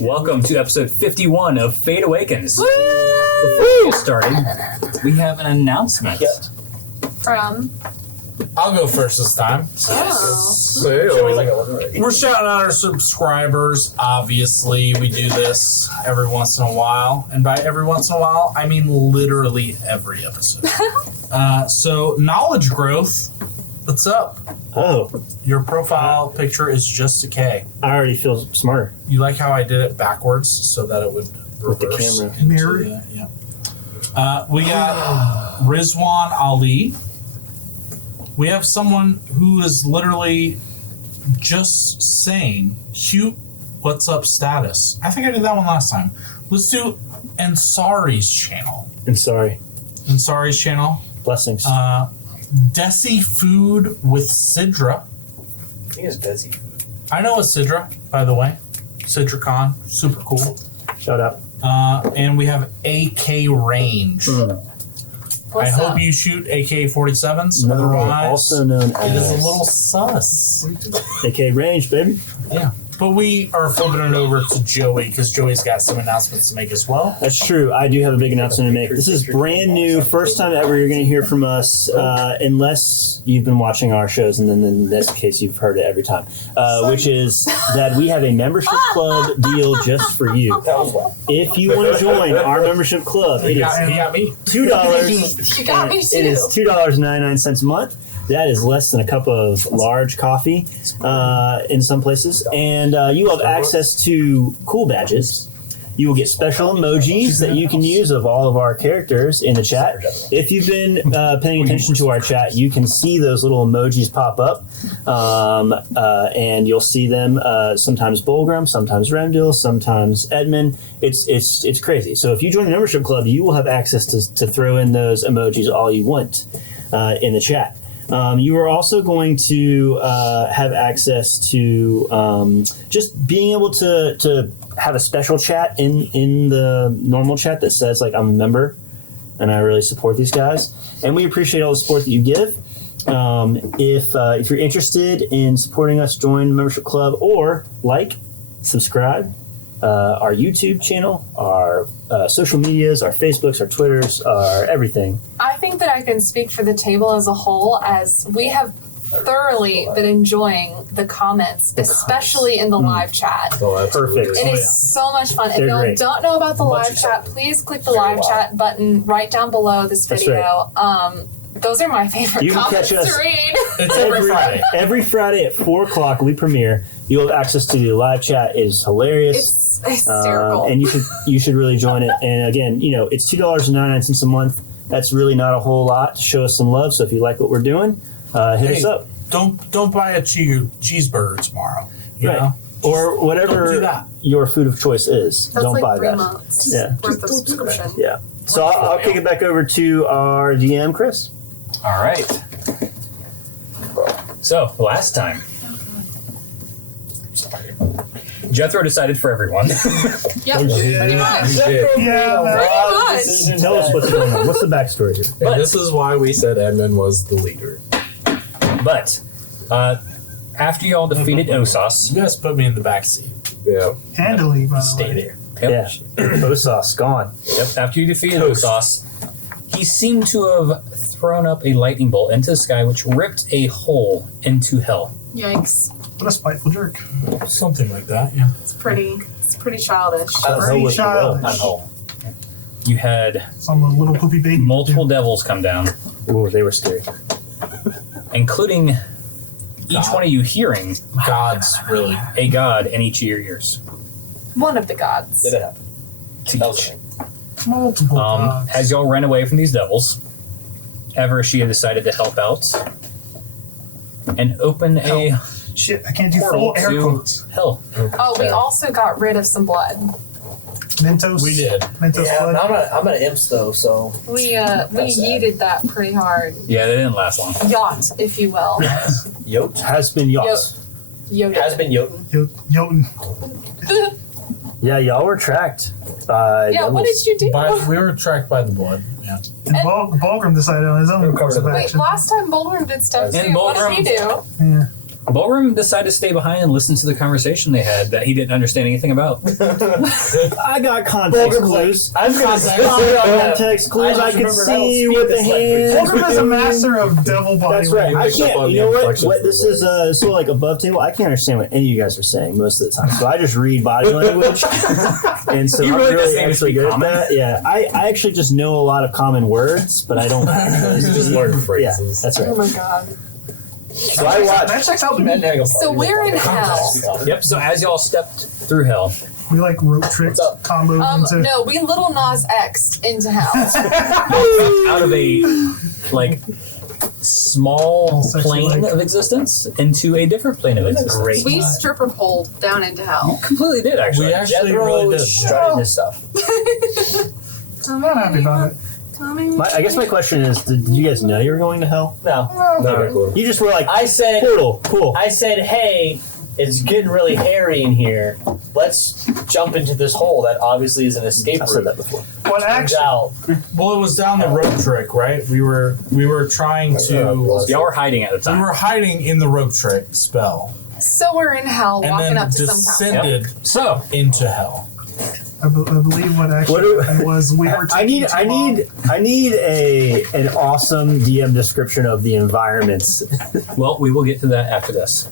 Welcome to episode 51 of Fate Awakens. Before we get started, we have an announcement. From? I'll go first this time. We're shouting out our subscribers. Obviously, we do this every once in a while. And by every once in a while, I mean literally every episode. So, knowledge growth. What's up? Oh. Your profile picture is just a K. I already feel smarter. You like how I did it backwards so that it would reverse? With the camera. Mirror. We got Rizwan Ali. We have someone who is literally just saying, cute, what's up status. I think I did that one last time. Let's do Ansari's channel. Ansari's channel. Blessings. Desi Food with Sidra. I think it's Desi Food. I know a Sidra, by the way. SidraCon. Super cool. Shout out. And we have AK Range. I hope you shoot AK-47s. No, otherwise, also known it is as a little sus. AK Range, baby. Yeah. But we are flipping it over to Joey because Joey's got some announcements to make as well. That's true. I do have a big announcement to make. This is brand new. First time ever you're going to hear from us, unless you've been watching our shows, and then in this case you've heard it every time, which is that we have a membership club deal just for you. If you want to join our membership club, it is $2. You got me too. It is $2.99 a month. That is less than a cup of large coffee in some places. And you will have access to cool badges. You will get special emojis that you can use of all of our characters in the chat. If you've been paying attention to our chat, you can see those little emojis pop up. And you'll see them sometimes Bulgrim, sometimes Remdil, sometimes Edmund. It's crazy. So if you join the membership club, you will have access to throw in those emojis all you want in the chat. You are also going to have access to just being able to have a special chat in the normal chat that says, like, I'm a member and I really support these guys. And we appreciate all the support that you give. If you're interested in supporting us, join the membership club or subscribe. Our YouTube channel, our social medias, our Facebooks, our Twitters, our everything. I think that I can speak for the table as a whole, as we have thoroughly been enjoying the comments, especially in the live chat. Perfect. It is so much fun. If They're y'all great. don't know about the live chat, please click the live chat button right down below this video. Those are my favorite You can comments catch us to read. It's every Friday. Every Friday at 4 o'clock we premiere. You'll have access to the live chat. It is hilarious. It's hysterical. And you should really join it. And again, it's $2.99 a month. That's really not a whole lot to show us some love. So if you like what we're doing, hit us up. Don't buy a cheeseburger tomorrow. You know? Or whatever Don't do that. your food of choice is. That's don't like buy 3 that. months worth of subscription. Yeah. So I'll kick it back over to our DM, Chris. All right. So, last time, Jethro decided for everyone. Yep, pretty much. Tell us what's going on. What's the backstory here? And this is why we said Edmund was the leader. But after y'all defeated Osos, You guys put me in the back seat. Yeah. Handily, by the stay way. there. Yeah. Osos, gone. Yep. After you defeated Osos, he seemed to have thrown up a lightning bolt into the sky, which ripped a hole into hell. Yikes. What a spiteful jerk. Something like that, yeah. It's pretty childish. Very childish. You had Some little poopy baby. multiple devils come down, Ooh, they were scary. including each one of you hearing Gods, really. a god in each of your ears. One of the gods. Did it happen? To That was each. it. Multiple gods. As y'all ran away from these devils, Avaritia decided to help out and open a Shit, I can't do portal full air to quotes. hell. Oh, we also got rid of some blood. Mentos. We did. Mentos Yeah, blood. I'm an imps though, so We That's yeeted that pretty hard. Yeah, they didn't last long. Yacht, if you will. Yote Has been yachts. Yoda. has been Jotun. Jotun. Yeah, y'all were tracked by Yeah, what devils. did you do? We were tracked by the blood. Yeah. And Bulgrim decided on his own course of Wait, action. last time Bulgrim did stuff And too. What did he do? Yeah. Ballroom decided to stay behind and listen to the conversation they had that he didn't understand anything about. I got context clues. I was gonna say. Context clues. I could see with the hands. Fulgrim is a master of devil body That's right. I language. can't. You know what this is sort of like above table. I can't understand what any of you guys are saying most of the time. So I just read body language, and so You I'm really just really need to actually speak good at common. that. Yeah, I actually just know a lot of common words, but I don't. You just learn phrases. Yeah, that's Oh right. my god. So I watched. That checks out. So we're in hell. Yep, so as y'all stepped through hell, We like rope tricks What's up? combo into. No, we little Nas X'd into hell. out of a like small plane of existence into a different plane of existence. Great. We stripper poled down into hell. Completely did actually. We actually really did. strutting this stuff. I'm not happy about it. I guess my question is: did you guys know you were going to hell? No, not a clue. You just were like, I said, portal, cool. hey, it's getting really hairy in here. Let's jump into this hole that obviously is an escape I route. said that before. What Turns actually? out, Well, it was down the rope trick, right? We were trying to. Y'all were hiding at the We time. were hiding in the rope trick spell, So we're in hell, and walking then up to some town. descended So, into hell. I believe what actually happened was we were. I need an awesome DM description of the environments. well, we will get to that after this.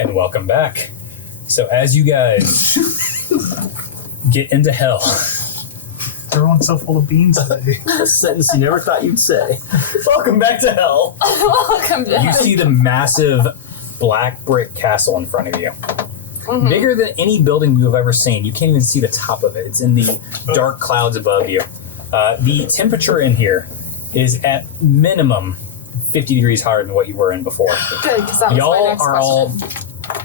And welcome back. So as you guys get into hell, Everyone's so full of beans today. A sentence you never thought you'd say. welcome back to hell. Welcome to you see the massive black brick castle in front of you. Bigger than any building you've ever seen. You can't even see the top of it. It's in the dark clouds above you. The temperature in here is at minimum 50 degrees higher than what you were in before. Good, because that was my Y'all next are question. all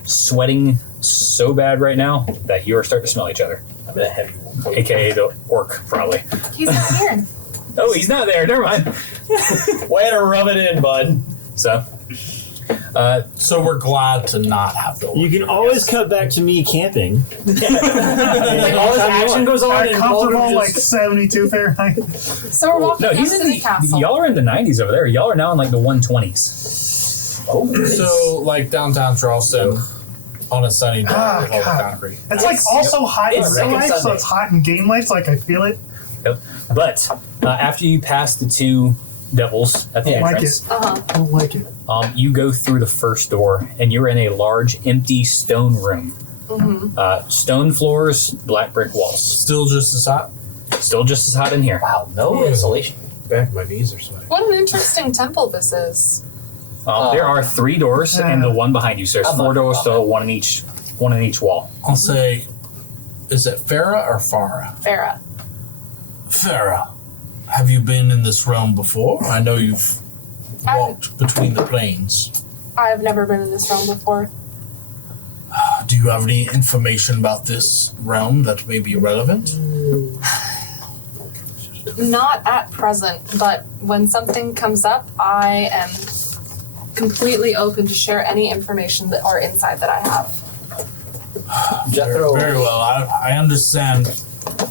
sweating so bad right now that you are starting to smell each other. I'm in a heavy one. AKA the orc, probably. He's not here. Oh, he's not there. Never mind. Way to rub it in, bud. So, So we're glad to not have to. You can always cut back to me camping. Like all this action goes on and Comfortable, Fulgrim like just 72 Fahrenheit. So we're walking no, up he's to in the the. castle. Y'all are in the 90s over there. Y'all are now in like the 120s. So like downtown Charleston on a sunny day Ah, with all the God. concrete. It's like also hot in It's real second life, so Sunday. it's hot in game lights. Like I feel it. Yep. But after you pass the two devils at the Don't like entrance, it. Uh-huh. Don't like it. you go through the first door and you're in a large empty stone room. Stone floors, black brick walls. Still just as hot. Still just as hot in here. wow, no insulation. Back, my knees are sweating. What an interesting temple this is. There are 3 doors and the one behind you. So there's I'm 4 not- doors, so one in each wall. I'll say, is it Farah or Farah? Farah. Farah, have you been in this realm before? I know you've walked between the planes. I've never been in this realm before. Do you have any information about this realm that may be relevant? Not at present, but when something comes up, I am completely open to share any information that or insight that I have. Jethro. Very well. I understand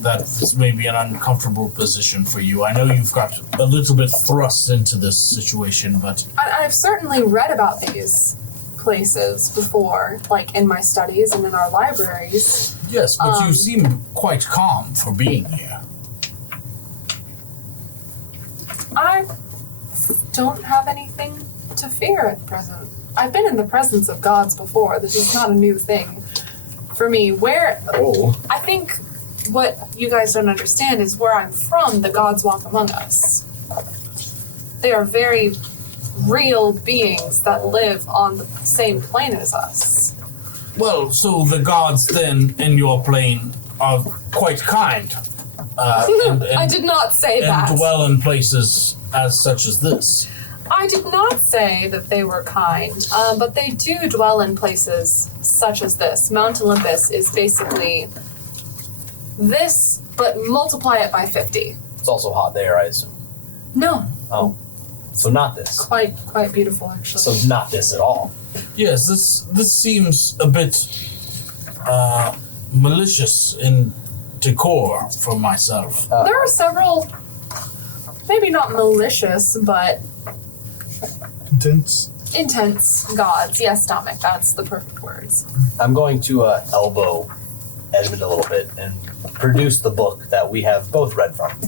that this may be an uncomfortable position for you. I know you've got a little bit thrust into this situation, but I've certainly read about these places before, like in my studies and in our libraries. yes, but you seem quite calm for being here. I don't have anything to fear at present. I've been in the presence of gods before. This is not a new thing for me. I think what you guys don't understand is where I'm from, the gods walk among us. They are very real beings that live on the same plane as us. Well, so the gods then in your plane are quite kind. I did not say that. And dwell in places as such as this. I did not say that they were kind, but they do dwell in places such as this. Mount Olympus is basically this, but multiply it by 50. It's also hot there, I assume. No, Oh. So not this. quite beautiful actually. So not this at all. Yes, this seems a bit malicious in decor for myself. There are several, maybe not malicious, but intense gods. Yes, Dominic, that's the perfect words. I'm going to elbow Edmund a little bit and produce the book that we have both read from.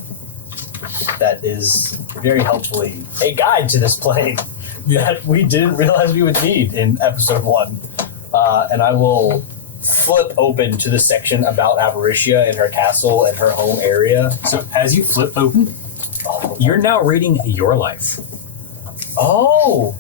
That is very helpfully a guide to this plane that we didn't realize we would need in episode 1. And I will flip open to the section about Avaritia and her castle and her home area. So as you flip open, you're now reading your life. Oh!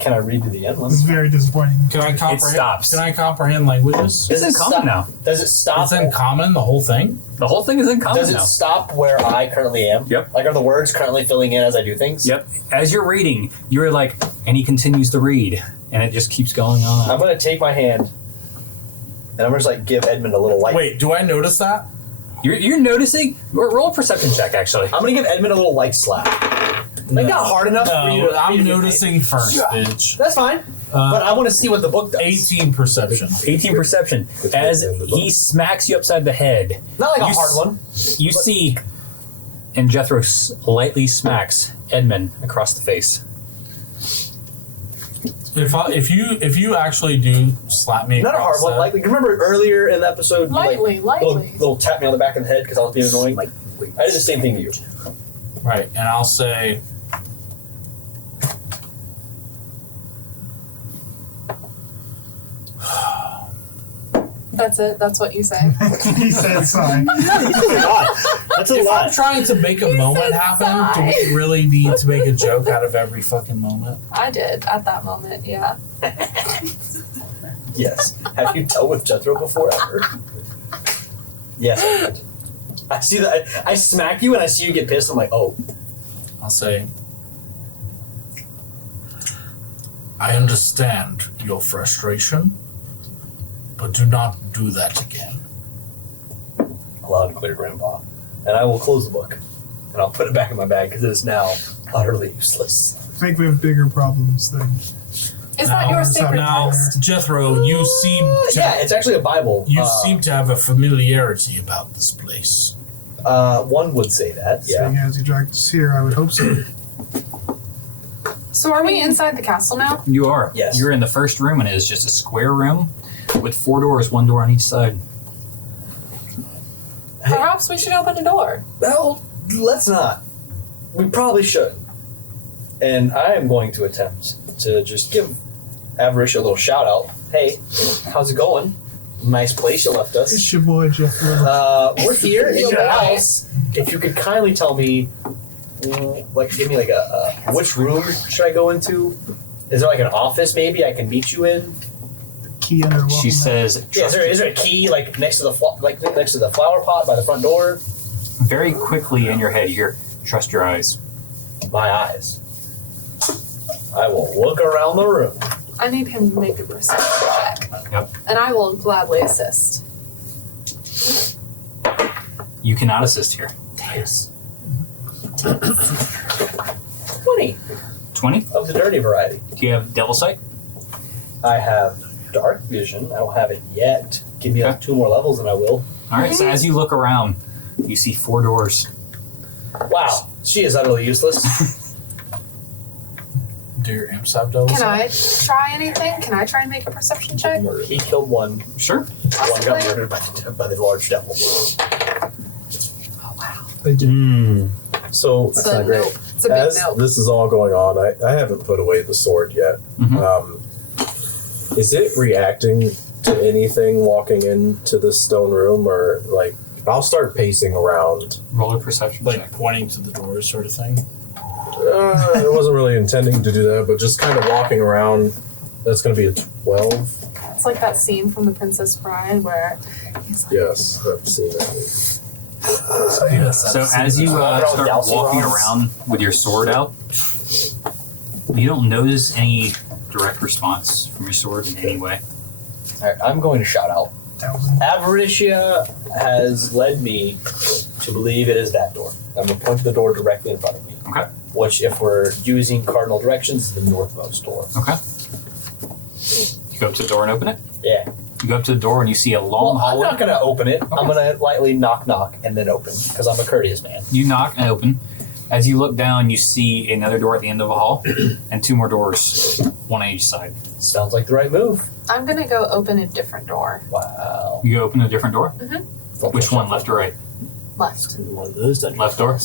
Can I read to the end? This is very disappointing. Can I comprehend? stops. Can I comprehend languages? It's in common now. Does it stop? It's in common, the whole thing? The whole thing is in common Does it now. stop where I currently am? Yep. Like, are the words currently filling in as I do things? Yep. As you're reading, you're like, and he continues to read, and it just keeps going on. I'm gonna take my hand and I'm gonna just like give Edmund a little light. Wait, do I notice that? You're noticing? Roll a perception check, actually. I'm gonna give Edmund a little light slap. Like not hard enough for you No, to. I'm for you to- noticing first, bitch. That's fine. But I want to see what the book does. 18 perception. 18 perception. As he smacks you upside the head, Not like a You hard s- one. you see, and Jethro lightly smacks Edmund across the face. If you actually do slap me, Not a hard across one. the- Like remember earlier in the episode, you, Lightly, like, lightly. little tap me on the back of the head because I was being annoying. I did the same thing to you. right, and I'll say, That's it. That's what you say. He said sigh. That's a if lot. I'm trying to make a moment happen, do we really need to make a joke out of every fucking moment? I did at that moment. Yeah. Yes. Have you dealt with Jethro before ever? Yes. I did. I see that. I smack you and I see you get pissed. I'm like, oh. I'll say, I understand your frustration, but do not do that again. Loud and clear, Grandpa. And I will close the book. And I'll put it back in my bag because it is now utterly useless. I think we have bigger problems than. Is that your sacred Now, text? Jethro, you seem to Yeah, it's actually a Bible. you seem to have a familiarity about this place. One would say that, yeah. Seeing as you dragged us here, I would hope so. So are we inside the castle now? You are. Yes. You're in the first room, and it is just a square room with 4 doors, 1 door on each side. Perhaps we should open a door. Well, let's not. We probably should. And I am going to attempt to just give Avaritia a little shout out. Hey, how's it going? Nice place you left us. It's your boy, Jethro. We're here in your Yeah. house. If you could kindly tell me, like, give me like a which room should I go into? Is there like an office maybe I can meet you in? Key under welcome. She says, Yeah, is there a key like next to the next to the flower pot by the front door? very quickly in your head, you hear, trust your eyes. My eyes. I will look around the room. I need him to make a perception check. Yep. And I will gladly assist. You cannot assist here. Yes. 20 20? of the dirty variety. Do you have devil sight? I have dark vision. I don't have it yet. Give me like Okay. 2 more levels and I will. All right, so as you look around, you see 4 doors. Wow, she is utterly useless. Do your imps have double Can sight? I try anything? Can I try and make a perception check? He killed one. Sure. One got Possibly? murdered by the large devil. Oh wow. So, It's not a great. nope. It's a big as nope. this is all going on, I haven't put away the sword yet. Mhm. Is it reacting to anything walking into this stone room, or like I'll start pacing around? Roll a perception Like check. pointing to the doors, sort of thing. I wasn't really intending to do that, but just kind of walking around. That's going to be a 12. It's like that scene from The Princess Bride where he's like, Yes, I've seen that. So as you start walking around with your sword out, you don't notice any direct response from your sword in any way. Alright, I'm going to shout out. 1,000. Avaritia has led me to believe it is that door. I'm going to point to the door directly in front of me. Okay. Which, if we're using cardinal directions, is the northmost door. Okay. You go up to the door and open it. Yeah. You go up to the door and you see a long I'm hallway. not going to open it. I'm going to lightly knock and then open because I'm a courteous man. You knock and open. As you look down, you see another door at the end of a hall and 2 more doors, one on each side. Sounds like the right move. I'm gonna go open a different door. Wow. You go open a different door. Mm-hmm. Which one, left or right? Left. One of those dungeons. Left door.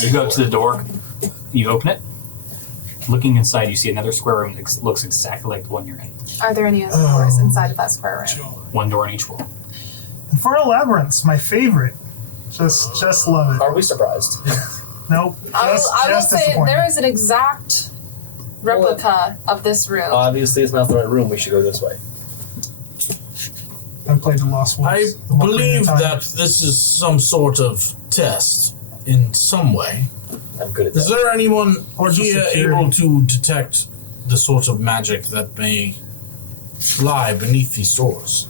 You go up to the door. You open it. Looking inside, you see another square room that looks exactly like the one you're in. Are there any other doors inside of that square room? One door in each wall. Infernal Labyrinths, my favorite. Just love it. Are we surprised? Nope. I will Just say disappointing. there is an exact replica of this room. Obviously, it's not the right room. We should go this way. I played the Lost Wolves. I the Ocarina of believe Time. that this is some sort of test in some way. I'm good at Is that. there anyone Or just here security. able to detect the sort of magic that may lie beneath these doors?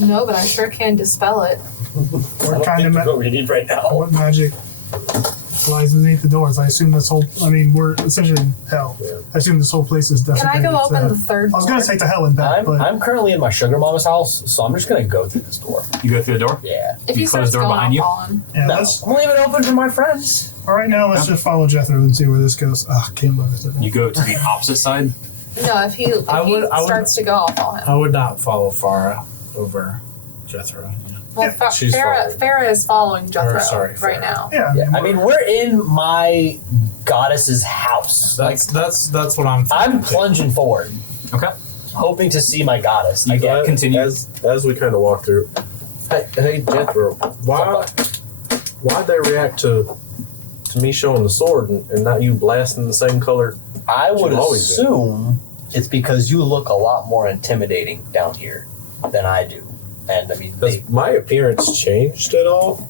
No, but I sure can dispel it. What kind of what we need right now. what magic lies beneath the doors? I assume this whole. I mean, we're essentially in hell. Yeah. I assume this whole place is Can desecrated. I go open to- the third I was door? going to take the hell and back, but I'm currently in my sugar mama's house, so I'm just going to go through this door. You go through the door. Yeah. If You he close starts the door going, behind you? I'll follow him. yeah, No, let's. I'm leaving it open for my friends. All right, now let's just follow Jethro and see where this goes. Ah, can't love it. You go to the opposite side. No, if he I would- starts to go, I'll follow him. I would not follow Farah over Jethro. Yeah. Well, she's following. Farah is following Jethro sorry, right Farah. now. Yeah, Yeah. I mean, we're in my goddess's house. That's what I'm thinking. I'm plunging forward, Okay. hoping to see my goddess. I get Continue. As we kind of walk through. Hey Jethro, why'd they react to me showing the sword and not you blasting the same color? I would You've always been. assume it's because you look a lot more intimidating down here than I do. And I mean, Has my appearance changed at all?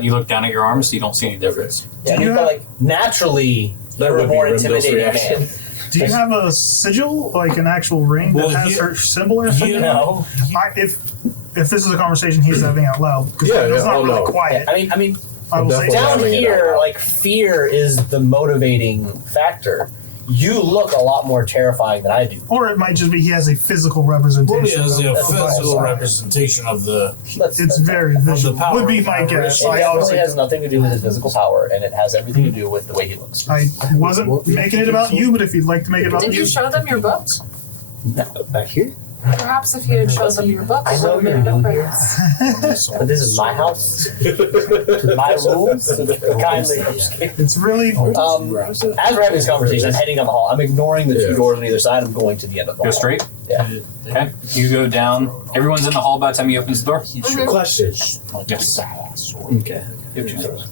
You look down at your arms, so you don't see any difference. yeah, Do you but have- like naturally, That you're a would be more Rendell's intimidating reaction. man. do you have a sigil, like an actual ring Well, that has here- her symbol or something? here- No, If this is a conversation he's having out loud, because Yeah, it's yeah, not oh, really no. quiet. I mean, I will say definitely down having it here, out. like fear is the motivating factor. You look a lot more terrifying than I do. or it might just be he has a physical representation. Bully has a of physical both. representation of the. It's very visual. power Would be of my guess. Avaritia. I It honestly, definitely has nothing to do with his physical power, and it has everything to do with the way he looks. I wasn't making it about you, but if you'd like to make it about Did you, you show them your books? Back here? Perhaps if you had showed them your books, I it know would have you're made a new here. difference. But this is my house, my rules. Kindly. it's really. As we're having this conversation, I'm heading down the hall. I'm ignoring the two Yeah. doors on either side. I'm going to the end of the Go hall. straight. Yeah. Okay. You go down. Everyone's in the hall by the time he opens the door. Question. Yes. Okay. You have 2 doors.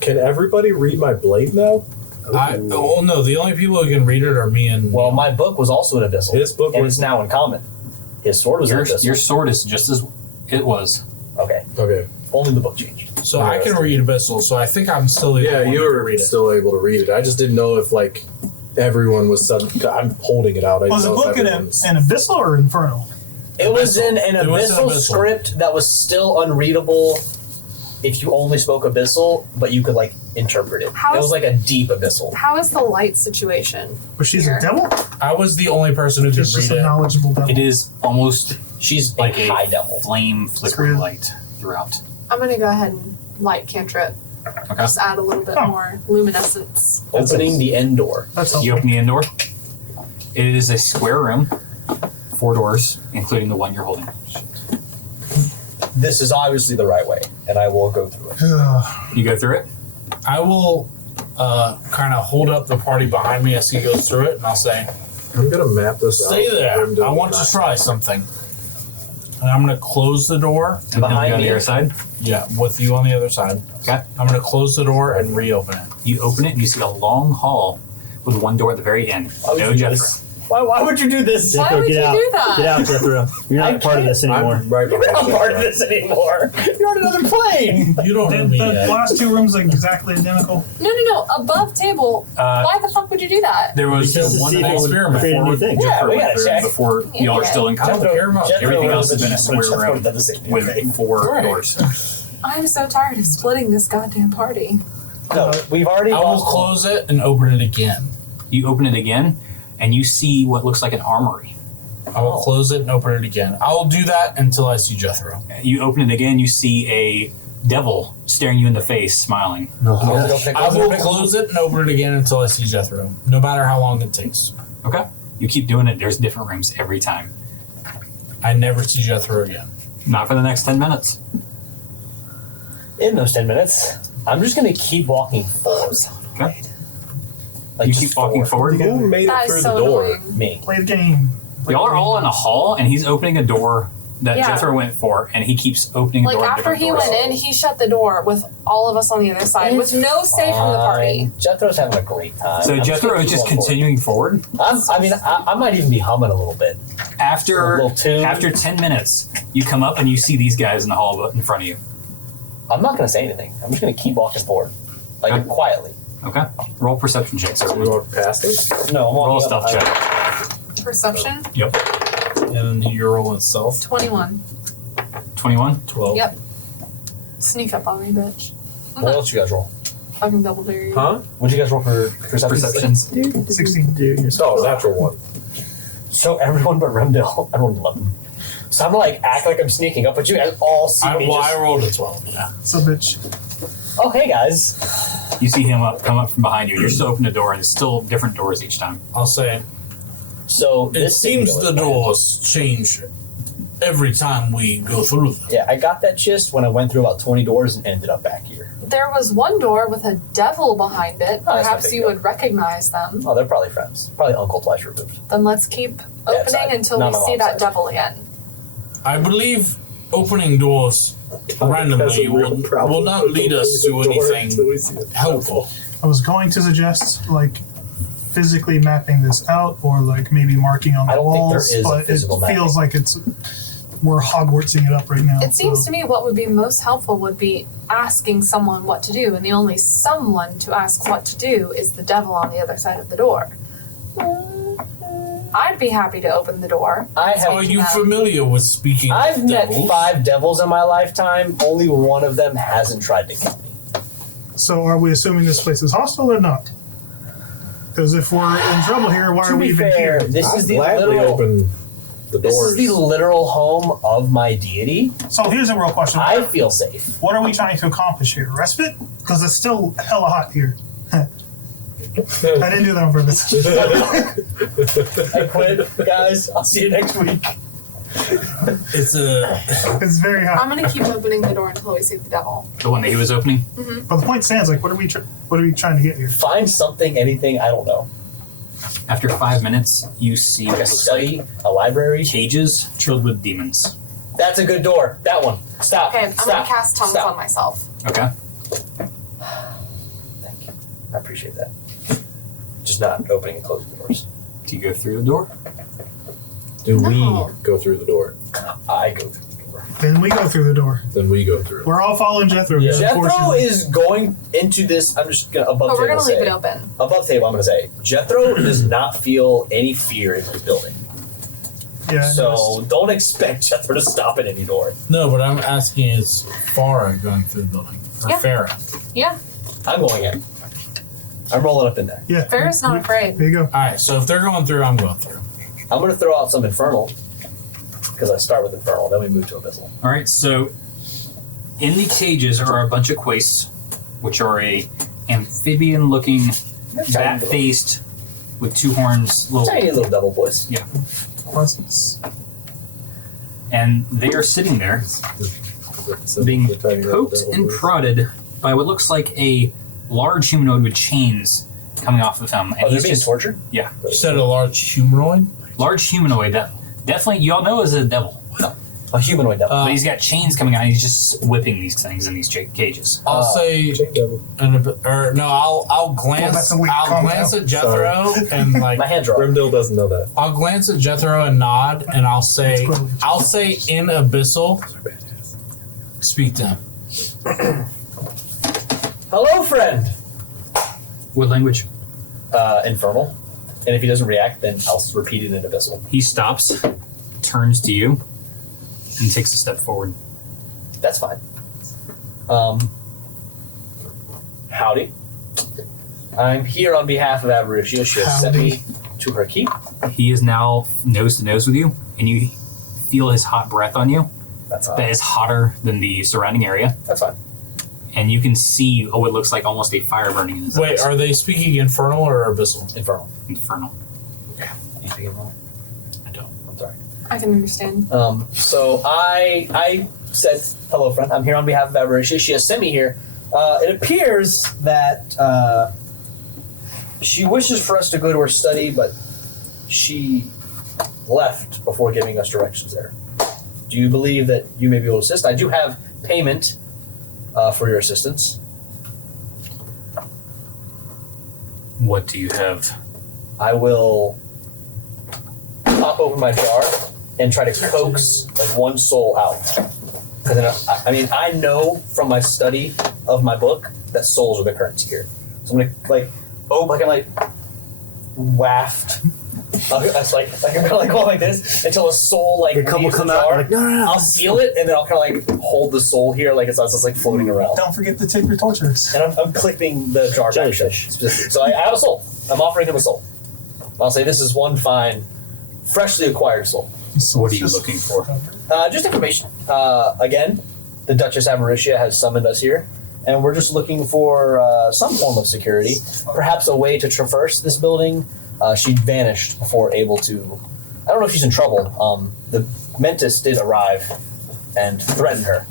Can everybody read my blade now? Oh no, the only people who can read it are me and. Well, my book was also an abyssal. His book and was- it's now in common. His sword was an abyssal. Your sword is just as it was. Okay. Okay. Only the book changed. So I can read Abyssal, so I think I'm still the Yeah, only one you who can were read it. still able to read it. I just didn't know if like everyone was suddenly. I'm holding it out. I Was the didn't know book if in everyone's- an abyssal or infernal? It was in an It was an abyssal abyssal. script that was still unreadable if you only spoke abyssal, but you could like interpret it. How It is- was like a deep abyssal. How is the light situation? But she's Here. a devil. I was the only person who could She's just read a it. knowledgeable devil. It is almost She's like a a high devil. flame flickering real. light throughout. I'm gonna go ahead and light cantrip. Okay. Just add a little bit Oh. more luminescence. Opening the end door. That's You helpful. open the end door. It is a square room, 4 doors, including the one you're holding. This is obviously the right way, and I will go through it. You go through it. I will kind of hold up the party behind me as he goes through it, and I'll say, I'm gonna map this out. "Stay there. Rendell I want and to try something." And I'm going to close the door. And then Behind on the me? other side. Yeah, with you on the other side. Okay. I'm going to close the door and reopen it. You open it and you see a long hall with one door at the very end. No Jethro. Why would you do this? Why would you out. do that? Get out, Jethro. You're not part of this anymore. I'm right You're behind not you. part of this anymore. You're on another plane. You don't The, know me the yet. last two rooms are exactly identical. No. Above table. Why the fuck would you do that? There was Because to one see if it would experiment create a new thing. Yeah, Jethro we went gotta through check. before y'all are still in I don't contact. care about Everything else has been a square Jethro room did the same thing. with 4 Right. doors. I'm so tired of splitting this goddamn party. No, we've already. I will lost one. close it and open it again. You open it again, and you see what looks like an armory. I will close it and open it again. I will do that until I see Jethro. You open it again, you see a devil staring you in the face, smiling. Close it, open it, I close it, will open it, close it and open it again until I see Jethro, no matter how long it takes. Okay. You keep doing it. There's different rooms every time. I never see Jethro again. Not for the next 10 minutes. In those 10 minutes, I'm just gonna keep walking forward. Okay. Like You just keep walking forward. Who made it That through is the so door? annoying. Me. Play the game. Y'all are all in a hall, and he's opening a door that Yeah. Jethro went for, and he keeps opening a Like door. at after different he doors. went in, he shut the door with all of us on the other side, with no say from the party. Jethro's having a great time. So I'm Jethro gonna is keep just going continuing forward. forward. I might even be humming a little bit. A After little tune. after 10 minutes, you come up and you see these guys in the hall in front of you. I'm not gonna say anything. I'm just gonna keep walking forward, like Okay. quietly. Okay. Roll perception checks. So we walk past it? No, I'm walking Roll a up stealth behind check. Perception, Yep. And the roll itself, 21. 21. 12. Yep. Sneak up on me, bitch. you. What else you guys roll? Fucking double dare you. Huh? What'd you guys roll for Perceptions. 16. Oh, natural one. So everyone but Remdale, everyone loved him. So I'm gonna like act like I'm sneaking up, but you guys all see me. I just, rolled a 12, yeah. So, bitch. oh, hey guys. You see him come up from behind you. You're still open the door, and it's still different doors each time. I'll say, So it this seems thing the goes- doors change every time we go through them. Yeah, I got that gist when I went through about 20 doors and ended up back here. There was one door with a devil behind it. Oh, that's no Perhaps big you deal. would recognize them. Oh, they're probably friends. Probably uncle twice removed. Then let's keep Dad's opening side. until No, we my see mom's that side. devil again. I believe opening doors randomly will not lead us to anything helpful. I was going to suggest, like, physically mapping this out or, like, maybe marking on the I don't think there walls, is a but it physical feels like we're Hogwartsing it up right now. It seems so. to me what would be most helpful would be asking someone what to do, and the only someone to ask what to do is the devil on the other side of the door. I'd be happy to open the door. I have. Are you familiar with speaking I've of met devils? 5 devils in my lifetime. Only one of them hasn't tried to kill me. So are we assuming this place is hostile or not? Because if we're in trouble here, why To are we be even fair, here? this I'd is the gladly literal. open the This doors. is the literal home of my deity. So here's a real question. I feel safe. What are we trying to accomplish here? Respite? Because it's still hella hot here. I didn't do that on purpose. I quit, guys. I'll see you next week. It's a It's very hot. I'm gonna keep opening the door until we see the devil. The one that he was opening. But the point stands, like, what are we trying to get here? Find something, anything, I don't know. After 5 minutes, you see Like what a looks study, a library. like cages filled with demons. That's a good door. That one. Stop. Okay, I'm Stop. gonna cast tongues Stop. on myself. Okay. Thank you. I appreciate that. Just not opening and closing doors. Do you go through the door? Do No. we go through the door? I go through the door. Then we go through the door. Then we go through. We're all following Jethro. Jethro unfortunately. is going into this. I'm just gonna above But we're table gonna leave say. it open. Above table, I'm gonna say Jethro does not feel any fear in this building. Yeah. I So noticed. don't expect Jethro to stop at any door. no, but I'm asking is Farah going through the building or Yeah. Farah? Yeah, I'm going in. I'm rolling up in there. Yeah. Farrah's not afraid. There you go. All right, so if they're going through, I'm going through. I'm gonna throw out some infernal because I start with infernal, then we move to abyssal. All right. So, in the cages are a bunch of quaists, which are a amphibian-looking, bat-faced, with 2 horns, Tiny little devil boys. Plus, and they are sitting there being poked and prodded by what looks like a large humanoid with chains coming off of him, and Oh, they're he's being just tortured? yeah, You said a large humanoid? large humanoid that definitely y'all know is a devil. A humanoid devil. But he's got chains coming out. And he's just whipping these things in these cages. I'll say, I'll glance. that's a weak I'll glance at Jethro and like. My hands are up. Grimdale doesn't know that. I'll glance at Jethro and nod, and I'll say in Abyssal, speak to him. Hello, friend. What language? Infernal. And if he doesn't react, then I'll repeat it in Abyssal. He stops, turns to you, and takes a step forward. That's fine. Howdy. I'm here on behalf of Avaritia. She has sent me to her keep. He is now nose to nose with you, and you feel his hot breath on you. That's That fine. is hotter than the surrounding area. That's fine. And you can see what looks like almost a fire burning in his Wait, eyes. are they speaking Infernal or Abyssal? Infernal. Infernal. You speak Infernal? I don't. I'm sorry. I can understand. So I said, hello, friend. I'm here on behalf of Avaritia. She has sent me here. It appears that she wishes for us to go to her study, but she left before giving us directions there. Do you believe that you may be able to assist? I do have payment for your assistance. What do you have? I will pop open my jar and try to coax like one soul out. And then I know from my study of my book that souls are the currency here. So I'm gonna waft. I'm gonna go like this until a soul like A couple leaves the come out. jar. Like, no. I'll seal it and then I'll kind of like hold the soul here like it's just like floating around. Don't forget to take your torches. And I'm clipping the jar back shut. Jellyfish. So I have a soul. I'm offering him a soul. I'll say this is one fine, freshly acquired soul. What are you looking for? Just information. Again, the Duchess Avaritia has summoned us here, and we're just looking for some form of security, perhaps a way to traverse this building. She vanished before able to. I don't know if she's in trouble. The Mentis did arrive and threaten her.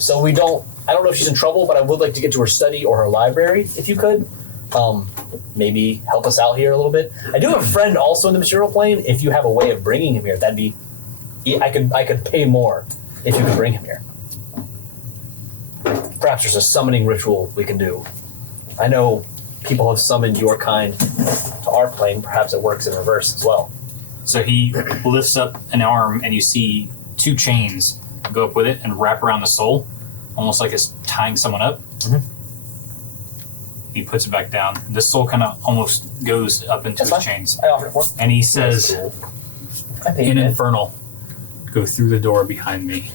So we don't. I don't know if she's in trouble, but I would like to get to her study or her library, if you could. Maybe help us out here a little bit. I do have a friend also in the material plane. If you have a way of bringing him here, that'd be. I could pay more if you could bring him here. Perhaps there's a summoning ritual we can do. I know people have summoned your kind to our plane. Perhaps it works in reverse as well. So he lifts up an arm, and you see two chains go up with it and wrap around the soul, almost like it's tying someone up. Mhm. He puts it back down. The soul kind of almost goes up into That's his fine. chains. I offered it for him. And he says, I paid in him. Infernal, go through the door behind me,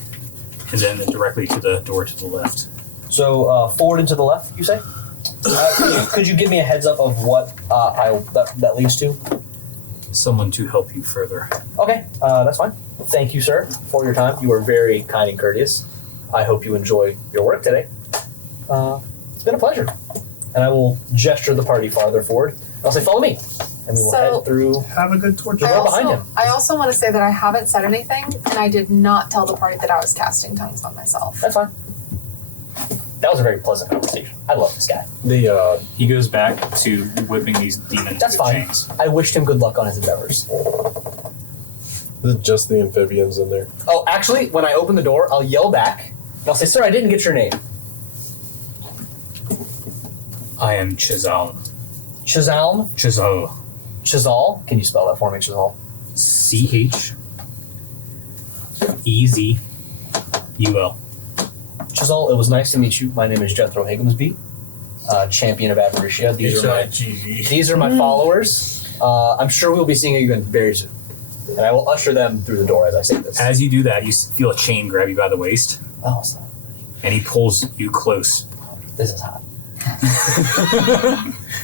and then directly to the door to the left. So forward and to the left, you say? Could you give me a heads up of what that leads to? Someone to help you further. Okay, that's fine. Thank you, sir, for your time. You were very kind and courteous. I hope you enjoy your work today. It's been a pleasure. And I will gesture the party farther forward. I'll say, follow me. And we will head through. Have a good torch. You're right behind him. I also want to say that I haven't said anything, and I did not tell the party that I was casting tongues on myself. That's fine. That was a very pleasant conversation. I love this guy. He goes back to whipping these demons That's with fine. chains. I wished him good luck on his endeavors. Just the amphibians in there. Oh, actually, when I open the door, I'll yell back. And I'll say, sir, I didn't get your name. I am Chazal. Chazalm? Chazal. Chazal? Can you spell that for me, Chazal? CHEZUL. Chazal, it was nice to meet you. My name is Jethro Higginsby, champion of Avaritia. These are my followers. I'm sure we'll be seeing you again very soon. And I will usher them through the door as I say this. As you do that, you feel a chain grab you by the waist, Oh, son. and he pulls you close. This is hot.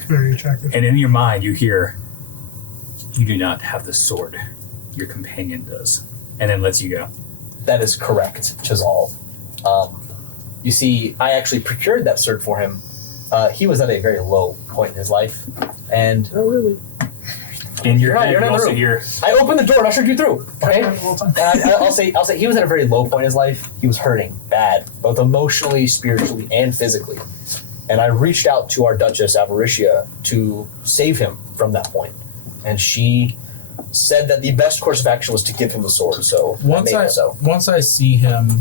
Very attractive. And in your mind, you hear, "You do not have the sword. Your companion does." And then lets you go. That is correct, Chazal. You see, I actually procured that sword for him. He was at a very low point in his life. And Oh, really? In your You're not- head, you're you not in the also room. hear, I opened the door and ushered you through. Okay? Well done. And I'll say he was at a very low point in his life. He was hurting bad, both emotionally, spiritually, and physically. And I reached out to our Duchess Avaritia to save him from that point. And she said that the best course of action was to give him the sword. So Once I made it so. once I see him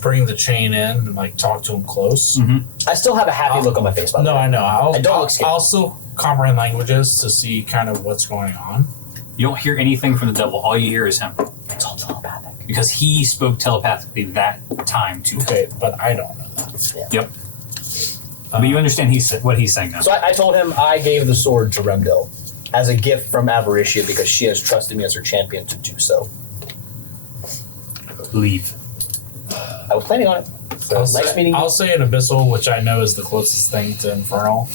bring the chain in and like talk to him close. I still have a happy look on my face. By the No, way. I know. I don't look scared. I'll still comprehend languages to see kind of what's going on. You don't hear anything from the devil. All you hear is him. It's all telepathic. Because he spoke telepathically that time to him. Okay, but I don't know that. Yep. But you understand what he's saying now. So I told him I gave the sword to Remdil as a gift from Avaritia because she has trusted me as her champion to do so. Leave. I was planning on it. So nice meeting you. I'll say an abyssal, which I know is the closest thing to infernal.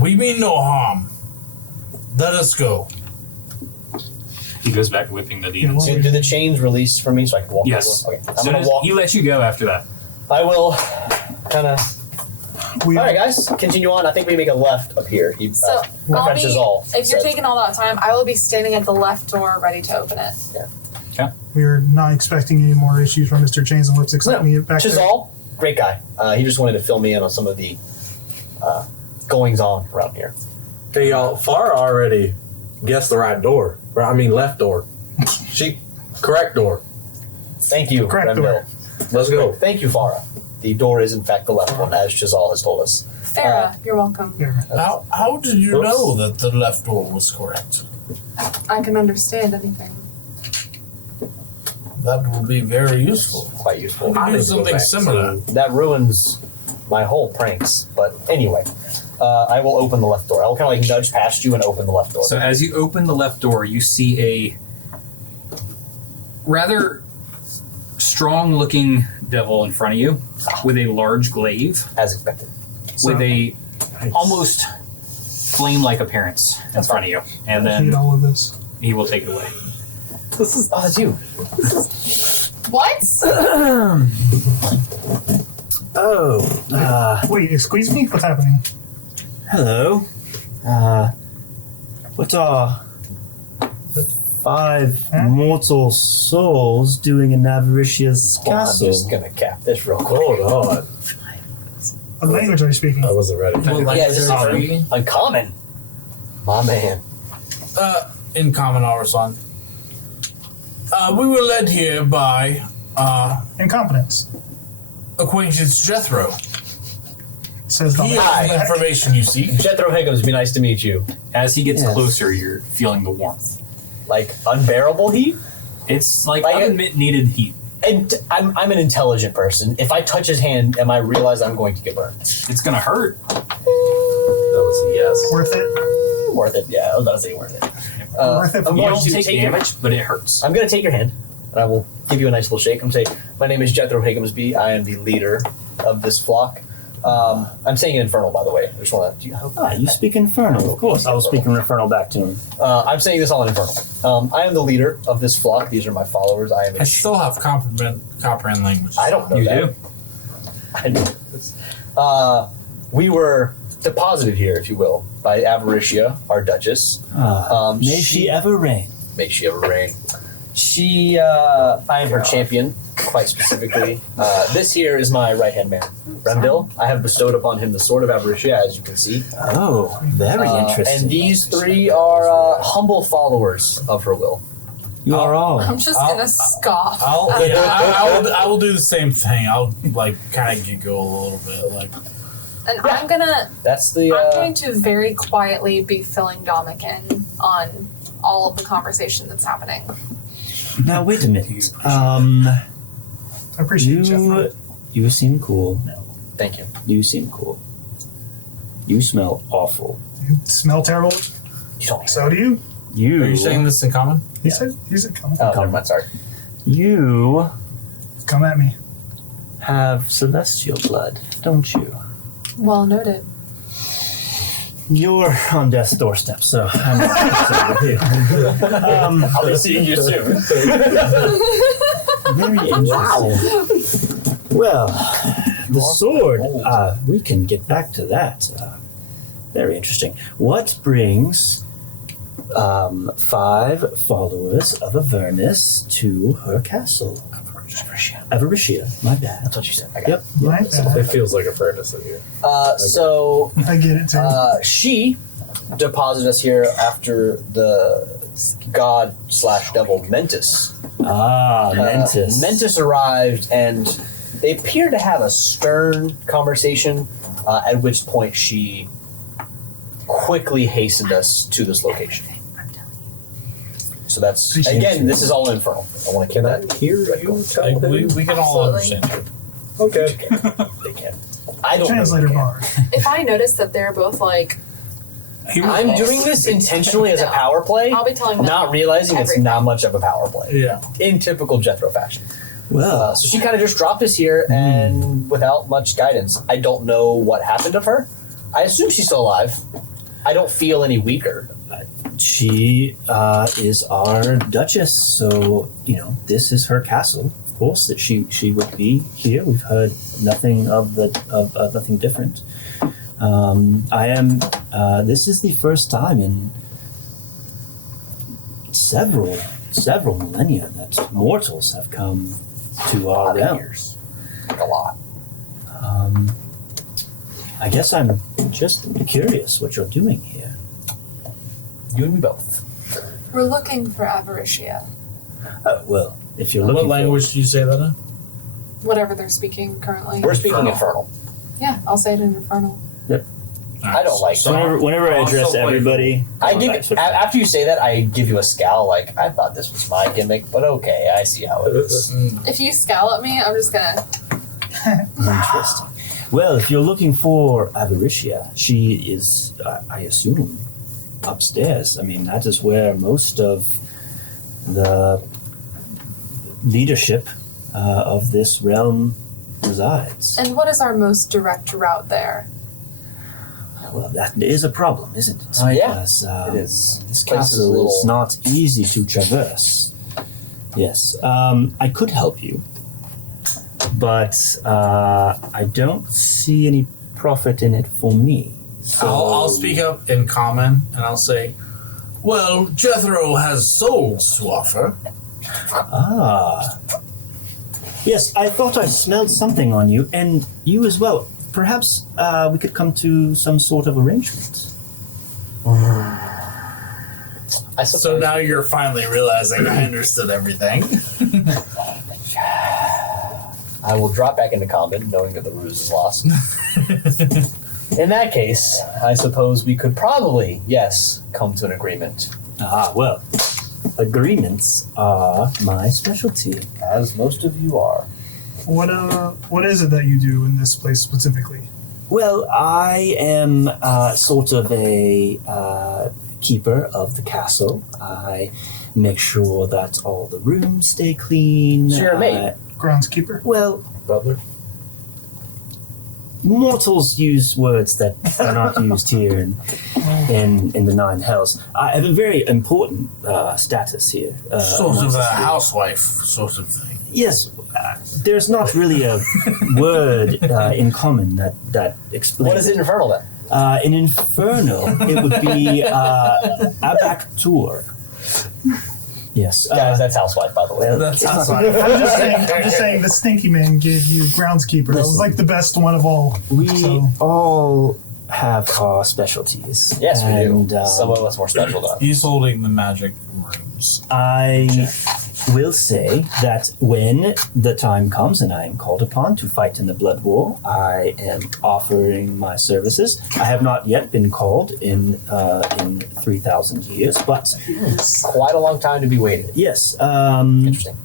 We mean no harm. Let us go. He goes back whipping the demons. Do the chains release for me so I can walk? Yes. Over? Okay. I'm Soon gonna as walk. he lets you go after that. I will kind of. We All right, guys, continue on. I think we make a left up here. So, French is all. if you're said. taking all that time, I will be standing at the left door ready to open it. We're not expecting any more issues from Mr. Chains and Lipstick. Let me get back there. Chazal, great guy. He just wanted to fill me in on some of the goings on around here. Hey, y'all, Farah already guessed the right door. Or, I mean, left door. Correct door. Thank you, Correct Remdil. door. Let's go. Thank you, Farah. The door is in fact the left one, as Chazal has told us. Farah, you're welcome. There. How did you Oops. know that the left door was correct? I can understand anything. That will be very useful. Quite useful. We I do need to go something back similar. That ruins my whole pranks. But anyway, I will open the left door. I will kind of like nudge past you and open the left door. So as you open the left door, you see a rather strong-looking devil in front of you with a large glaive As expected. with a almost flame-like appearance in front of you. And I hate then all of this. he will take it away. This is that's you. What? Wait, excuse me? What's happening? Hello. What are 5 Huh? mortal souls doing in Avaritia's Well, I'm castle? just gonna cap this real quick. Hold on. What language are you speaking? I wasn't ready. Yeah, this is uncommon. My man. In common, I'll respond. We were led here by Incompetence. acquaintance Jethro. Says the He has the information you seek. Jethro Higgins, be nice to meet you. As he gets Yes. closer, you're feeling the warmth. Like unbearable heat? It's like Like oven-needed heat. And I'm an intelligent person. If I touch his hand and I realize I'm going to get burned. It's gonna hurt. That was a yes. Worth it. Worth it. Yeah, I was about to say worth it. Worth it. I'm You going don't to take your- damage, but it hurts. I'm going to take your hand, and I will give you a nice little shake. I'm going to say, my name is Jethro Higginsby. I am the leader of this flock. I'm saying in Infernal, by the way. I just want to... You speak Infernal. Of course, I will speak in Infernal back to him. I'm saying this all in Infernal. I am the leader of this flock. These are my followers. I am I still have comprehend language. I don't know You that. do. I know this. We were deposited here, if you will, by Avaritia, our Duchess. May she ever reign. May she ever reign. I am her champion, quite specifically. This here is my right-hand man, Remdil. I have bestowed upon him the Sword of Avaritia, as you can see. Oh, very interesting. And these 3 are humble followers of her will. You are all. I'm just gonna scoff. I will do the same thing. I'll like kind of giggle a little bit, like And I'm That's the... going to very quietly be filling Dominic in on all of the conversation that's happening. Now wait a minute. I appreciate you. You seem cool. Thank you. You seem cool. You smell awful. You smell terrible. You don't... So do you. Are you saying this in common? He said, come, Oh, never mind, sorry. You come at me. have celestial blood, don't you? Well noted. You're on death's doorstep, so I'm not concerned with you. I'll be seeing you soon. Very interesting. Well, the sword, we can get back to that. Very interesting. What brings 5 followers of Avernus to her castle? Avaritia, my bad. That's what you said. I got My bad. It feels like a furnace in here. it. So... I get it too. She deposited us here after the god/devil Mentis. Mentis. Mentis arrived, and they appear to have a stern conversation, at which point she quickly hastened us to this location. So that's, again, this is all infernal. I want to keep that. Hear you tell we him? can all Absolutely. understand you. Okay. They can. I don't Translator know. bar. If I notice that they're both like, I'm doing this intentionally as a power play, I'll be telling them. not realizing it's everything. not much of a power play. Yeah. In typical Jethro fashion. Well, So she kind of just dropped us here, and without much guidance. I don't know what happened to her. I assume she's still alive. I don't feel any weaker. she is our duchess, so this is her castle. Of course, that she would be here. We've heard nothing of nothing different. I am. This is the first time in several millennia that mortals have come to our realm. Years. Like a lot. I guess I'm just curious what you're doing here. You and me both. We're looking for Avaritia, Well, if you're What looking language do you say that in? whatever they're speaking currently. We're speaking infernal. Yeah, I'll say it in Infernal. I don't like for, whenever I address everybody, I that's give what- after you say that, I give you a scowl. Like I thought this was my gimmick, but okay, I see how it is. If you scowl at me, I'm just gonna. Interesting. Well, if you're looking for Avaritia, she is, I assume, upstairs. I mean, that is where most of the leadership of this realm resides. And what is our most direct route there? Well, that is a problem, isn't it? Yeah, Because, it is. This Place is a castle little- is not easy to traverse. Yes, I could help you, but I don't see any profit in it for me. So I'll speak up in common and I'll say, well, Jethro has souls to offer. Yes, I thought I smelled something on you, and you as well. Perhaps we could come to some sort of arrangement. I So suppose. now you're finally realizing I understood everything. I will drop back into common, knowing that the ruse is lost. In that case, I suppose we could probably, yes, come to an agreement. Well, agreements are my specialty. As most of you are. What is it that you do in this place specifically? Well, I am sort of a keeper of the castle. I make sure that all the rooms stay clean. So you're a maid? Groundskeeper? Well, Butler? mortals use words that are not used here in the Nine Hells. I have a very important status here. Sort of amongst a us. housewife sort of thing. Yes, there's not really a word in common that explains. What is it infernal then? In Inferno, it would be abactor. Yes. Guys, that's housewife, by the way. well, That's it's not- housewife. I'm just saying the Stinky Man gave you groundskeeper. That was Listen. like the best one of all. We So- all have our specialties. Yes, we and, do. Some of us more special, though. He's holding the magic rooms. I will say that when the time comes and I am called upon to fight in the blood war, I am offering my services. I have not yet been called in 3,000 years, but Quite a long time to be waiting. yes. Interesting.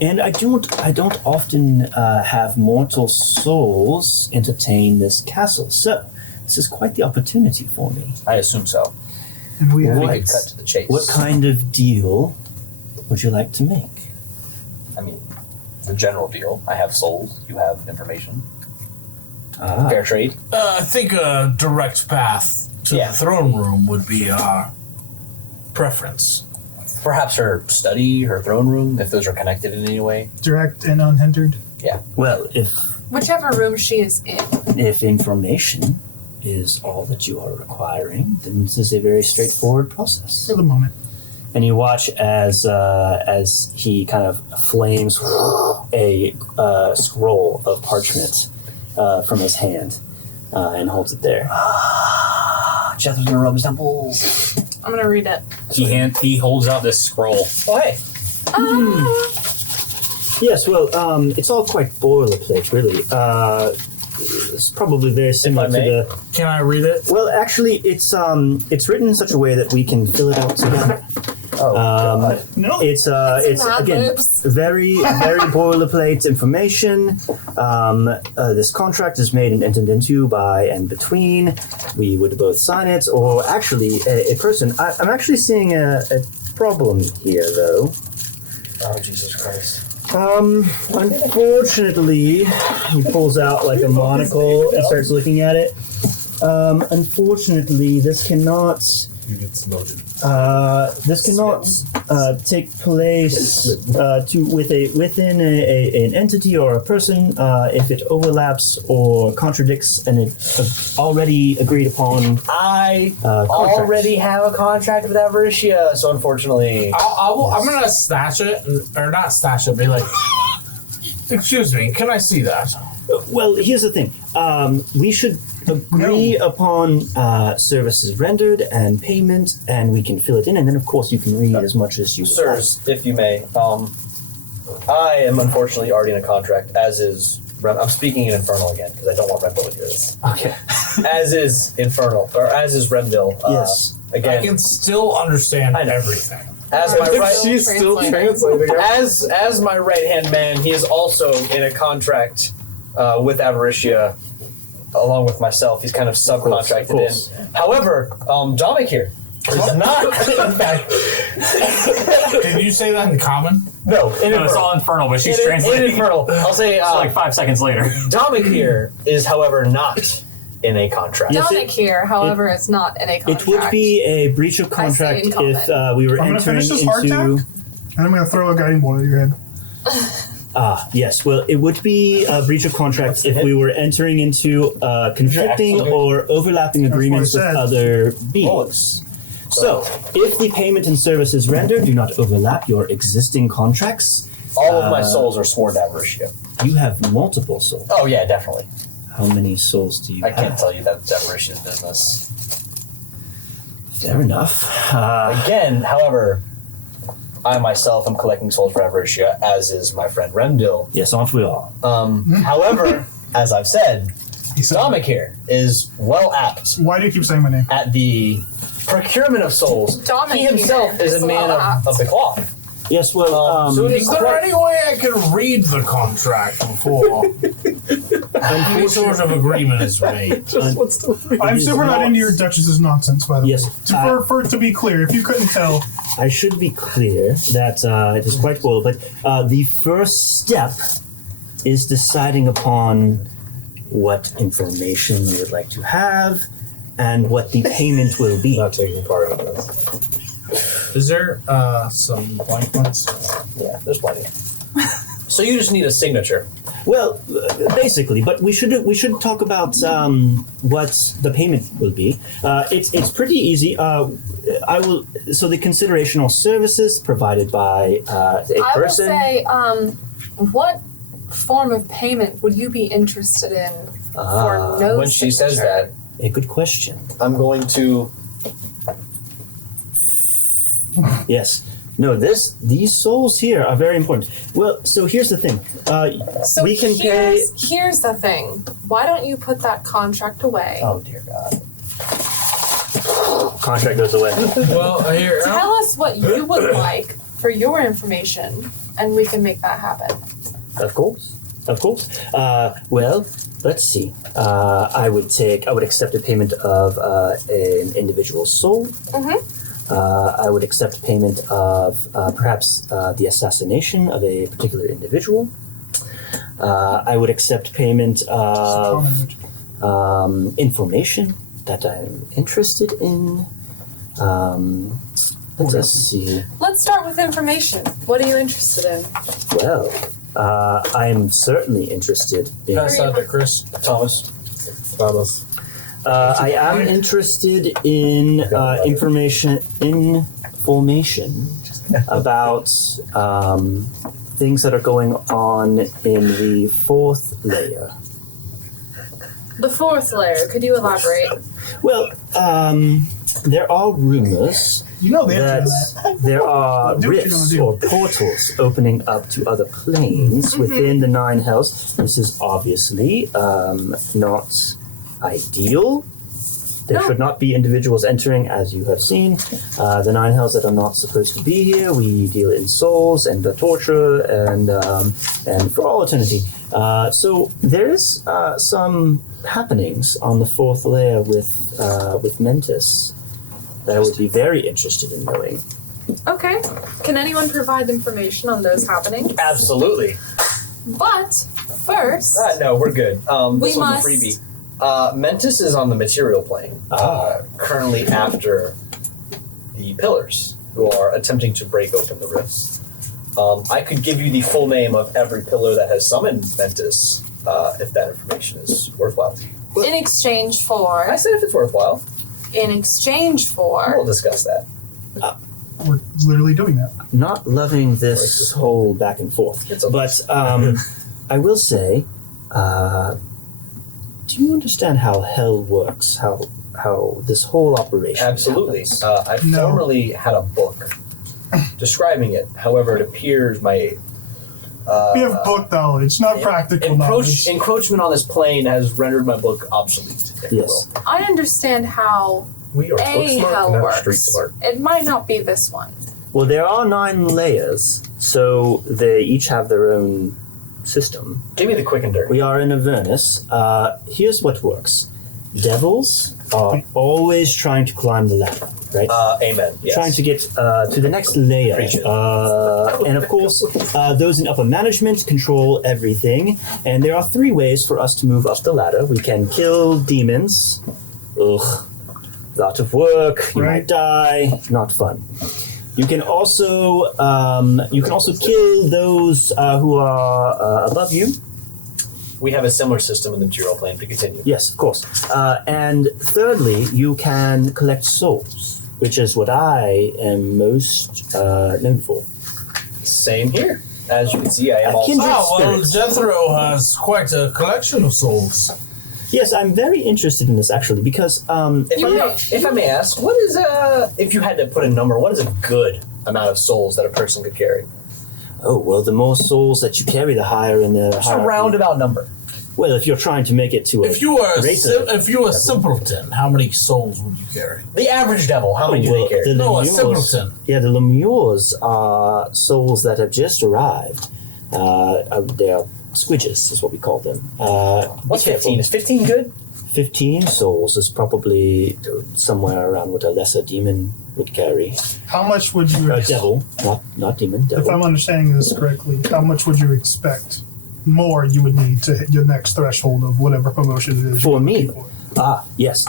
And I don't often have mortal souls entertain this castle, so this is quite the opportunity for me. I assume so. And we We have Right. could cut to the chase. What kind of deal would you like to make? I mean, the general deal. I have souls. You have information. Ah, Fair trade. I think a direct path to Yeah. the throne room would be our preference. Perhaps her study, her throne room, if those are connected in any way. direct and unhindered. well, Whichever room she is in. if information is all that you are requiring, then this is a very straightforward process. For the moment. And you watch as he kind of flames a scroll of parchment from his hand and holds it there. Jethro's gonna rub his temples. I'm gonna read it. He holds out this scroll. Oh, hey. Yes, well, it's all quite boilerplate, really. It's probably very similar to may. the. Can I read it? Well, actually, it's written in such a way that we can fill it out together. Oh, God. No. It's Mad again Libs. very boilerplate information. This contract is made and entered into by and between. We would both sign it, or actually a person. I'm actually seeing a problem here, though. Oh, Jesus Christ. Unfortunately, he pulls out like a monocle and starts looking at it. Unfortunately, this cannot. You get smoted. This cannot take place within an entity or a person if it overlaps or contradicts an already agreed upon. I Contract. already have a contract with Avaritia, so unfortunately. I'm gonna snatch it, or not snatch it, be like, excuse me, can I see that? Well, here's the thing. We should agree upon services rendered and payment, and we can fill it in, and then of course you can read as much as you Sirs, if you may, I am unfortunately already in a contract, as is. I'm speaking in Infernal again because I don't want Remville to hear this. like. Okay. As is Infernal, or as is Remville. Yes. I Again, can still understand I know. everything. as my right, She's still Translating. translating. as my right hand man, he is also in a contract with Avaritia, along with myself. He's kind of subcontracted course. in. However, Dominic here is not. In fact, Did you say that in common? no, in No, it's Infernal. all infernal, but she's In translating. Infernal. I'll say It's like 5 seconds later. Dominic here is, however, not in a contract. Yes, Dominic here, however, is not in a contract. It would be a breach of contract in if we were I'm gonna entering finish this into. hardtack, and I'm gonna throw a guiding bolt at your head. Yes. Well, it would be a breach of contract if we were entering into conflicting Absolutely. or overlapping agreements with said. other beings. So, if the payment and services rendered do not overlap your existing contracts, All of my souls are sworn to Avaritia. you have multiple souls. Oh yeah, definitely. How many souls do you I have? can't tell you that's Avaritia's business. Fair enough. Again, however, I myself am collecting souls for Avaritia, as is my friend Remdil. Yes, aren't we all? However, as I've said, He said, Dominic here is well apt why do you keep saying my name? at the procurement of souls. Dominic He himself here is is a man well apt. of the cloth. Yes, well, so it Is there any way I can read the contract before any sort of agreement is made? I'm is super not not- into your Duchess's nonsense, by the Yes, way. For it to be clear, if you couldn't tell, I should be clear that it is quite bold, but the first step is deciding upon what information you would like to have and what the payment will be. Not taking part in this. Is there some blank ones? Yeah, there's plenty. So you just need a signature. Well, basically, but we should talk about what the payment will be. It's pretty easy. I will. So the consideration or services provided by a I will person. say, what form of payment would you be interested in for no When she says that, A good question. I'm going to. Yes. No, these souls here are very important. Well, so here's the thing. So we can pay. here's the thing. Why don't you put that contract away? Oh dear God. Contract goes away. Well, here. Tell us what you would like for your information, and we can make that happen. Of course. Well, let's see. I would accept a payment of an individual soul. I would accept payment of perhaps the assassination of a particular individual. I would accept payment of information that I'm interested in. Let's see. Let's start with information. What are you interested in? Well, I'm certainly interested in. Pass that to Chris. Thomas. I am interested in information about things that are going on in the 4th layer. The fourth layer, could you elaborate? Well, there are rumors You know the answer to that that. there are Do what you're rifts gonna or portals opening up to other planes within the Nine Hells. This is obviously not ideal. There No. should not be individuals entering, as you have seen. The Nine Hells that are not supposed to be here. We deal in souls and the torture and for all eternity. So there is some happenings on the fourth layer with Mentis that I would be very interested in knowing. Okay. Can anyone provide information on those happenings? Absolutely. But first, No, we're good. We This one's must- a freebie. Mentis is on the material plane, currently after the pillars, who are attempting to break open the rifts. I could give you the full name of every pillar that has summoned Mentis, if that information is worthwhile to you. in exchange for, I said if it's worthwhile, we'll discuss that. We're literally doing that. Not loving this whole back and forth, It's okay. but I will say, do you understand how hell works? How this whole operation Absolutely. happens? I No. formerly had a book describing it. However, it appears my We have book knowledge, not practical knowledge. encroachment on this plane has rendered my book obsolete. If you Yes. will. I understand how We are a book smart, hell not street works. smart. It might not be this one. Well, there are 9 layers, so they each have their own system. Give me the quick and dirty. We are in Avernus. Here's what works. Devils are always trying to climb the ladder, right? Amen. Yes. Trying to get to the next layer. Preach it. And of course, those in upper management control everything. And there are 3 ways for us to move up the ladder. We can kill demons. Ugh. Lot of work. You might die. Not fun. You can also kill those who are above you. We have a similar system in the material plane to continue. Yes, of course. And thirdly, you can collect souls, which is what I am most known for. Same here. As you can see, I am A also. kindred Oh, well, spirits. Jethro has quite a collection of souls. Yes, I'm very interested in this actually because If I may ask, what is if you had to put a number, what is a good amount of souls that a person could carry? the more souls that you carry, the higher in the Just a hierarchy. roundabout number. Well, if you're trying to make it to If you were greater- if you were a simpleton, how many souls would you carry? The average devil, how many do they carry? No, a Lemures- simpleton. Yeah, the Lemures are souls that have just arrived. They are squidges, is what we call them. What's be careful. 15? Is 15 good? 15 souls is probably somewhere around what a lesser demon would carry. How much would you Devil, not demon, devil. If I'm understanding this correctly, how much would you expect more you would need to hit your next threshold of whatever promotion it is? For you're me? looking for? Yes.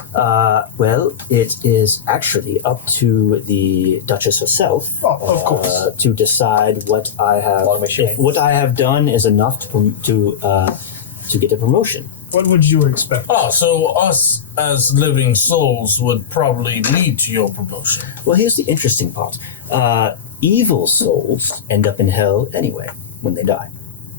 Well, it is actually up to the Duchess herself Oh, of course. to decide what I have. Long may she If reign. what I have done is enough to get a promotion. What would you expect? Oh, so us as living souls would probably lead to your promotion. Well, here's the interesting part. Evil souls end up in hell anyway when they die.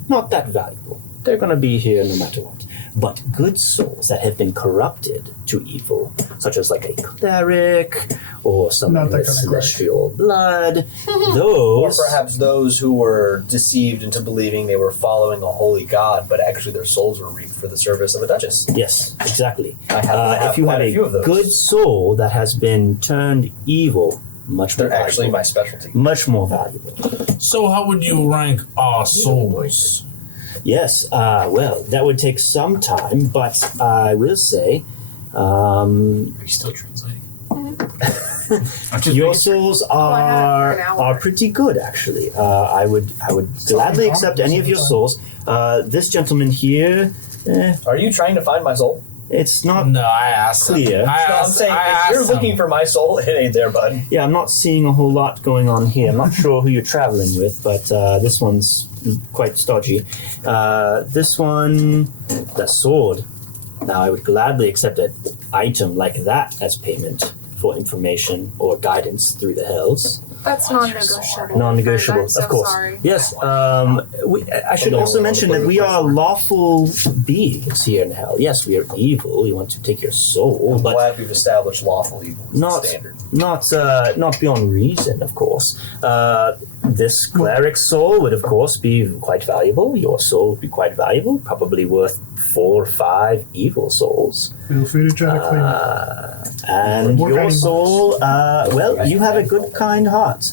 Not that valuable. They're going to be here no matter what. But good souls that have been corrupted to evil, such as like a cleric or someone Not that with kind of celestial blood, Or those... perhaps those who were deceived into believing they were following a holy god, but actually their souls were reaped for the service of a duchess. Yes, exactly. I have If you quite have a few of those. good soul that has been turned evil, much more They're actually valuable. my specialty. Much more valuable. So how would you rank our souls? Yes, well, that would take some time, but I will say, Are you still translating? your souls I have are for an hour. are pretty good, actually. I would gladly accept any of your souls. This gentleman here, Are you trying to find my soul? it's not. No, I asked him. Clear. I No, I'm asked, saying I if asked you're him. looking for my soul, it ain't there, bud. Yeah, I'm not seeing a whole lot going on here. I'm not sure who you're traveling with, but this one's quite stodgy. This one, the sword. Now, I would gladly accept an item like that as payment for information or guidance through the hells. That's non-negotiable. Non-negotiable, I'm so of course. sorry. Yes. I should also mention that we are lawful beings here in hell. Yes, we are evil. We want to take your soul, I'm but glad we've established lawful evil as not the standard. not beyond reason, of course. This cleric's soul would, of course, be quite valuable. Your soul would be quite valuable, probably worth 4 or 5 evil souls. Feel free to try to claim it. And More your kind soul, well, you have a good, kind heart.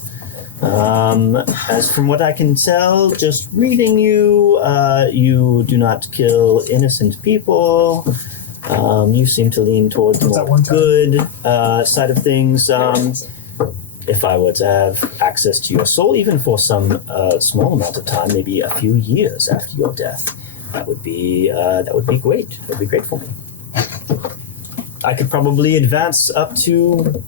As from what I can tell, just reading you, you do not kill innocent people. You seem to lean towards the What's that more one time? good side of things. If I were to have access to your soul, even for some small amount of time, maybe a few years after your death, that would be great. That would be great for me. I could probably advance up to.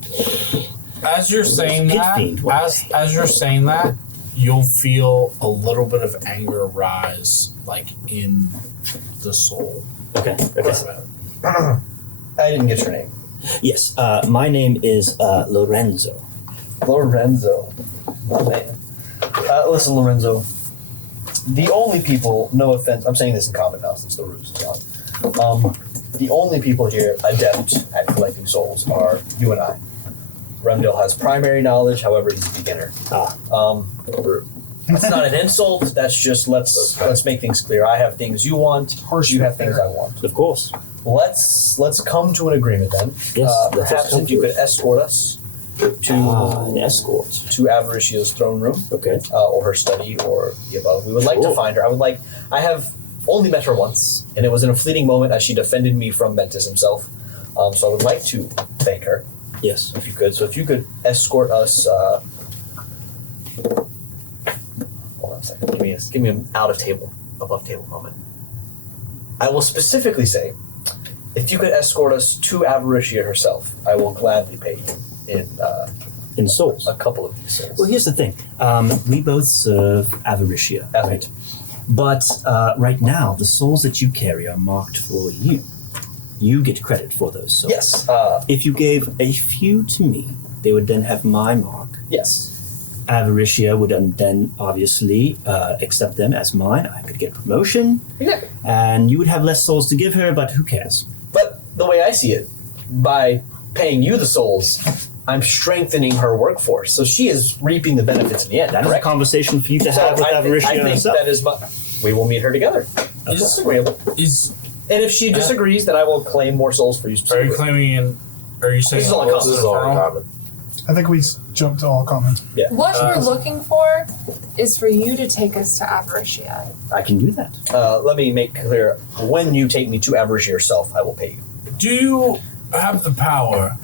As you're saying Pit that, fiend one day. as you're saying that, you'll feel a little bit of anger rise, like in the soul. Okay. I didn't get your name. Yes. My name is Lorenzo. Lorenzo. My man. Listen, Lorenzo. The only people, no offense, I'm saying this in common now since the ruse is gone. The only people here adept at collecting souls are you and I. Remdale has primary knowledge, however, he's a beginner. It's not an insult. That's just let's make things clear. I have things you want. You have things I want. Of course. Let's come to an agreement then. Yes. Perhaps if you could escort us to an escort. to Avaritia's throne room, Okay. or her study, or the above. We would like to Sure. find her. I have only met her once, and it was in a fleeting moment as she defended me from Mentis himself. So I would like to thank her. Yes. If you could. So if you could escort us. Hold on a second. Give me an above table moment. I will specifically say, if you could escort us to Avaritia herself, I will gladly pay you In souls. a couple of these souls. Well, here's the thing. We both serve Avaritia, right? But right now, the souls that you carry are marked for you. You get credit for those souls. Yes. If you gave a few to me, they would then have my mark. Yes. Avaritia would then obviously accept them as mine. I could get promotion, Exactly. and you would have less souls to give her, but who cares? But the way I see it, by paying you the souls, I'm strengthening her workforce. So she is reaping the benefits in the end. That is a correct? conversation for you to have with I Avaritia think herself. that is we will meet her together. Is- That's agreeable. And if she disagrees, then I will claim more souls for you Are you specifically. claiming in? Are you saying This is all all This is all in common. I think we jumped to all common. What you're looking for is for you to take us to Avaritia. I can do that. Let me make clear, when you take me to Avaritia yourself, I will pay you. Do you have the power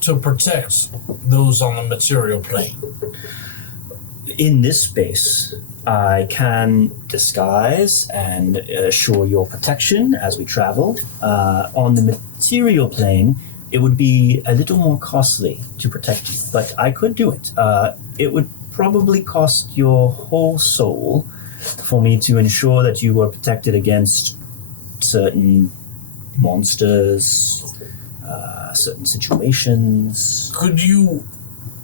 to protect those on the material plane? In this space, I can disguise and assure your protection as we travel. On the material plane, it would be a little more costly to protect you, but I could do it. It would probably cost your whole soul for me to ensure that you were protected against certain monsters, certain situations. Could you,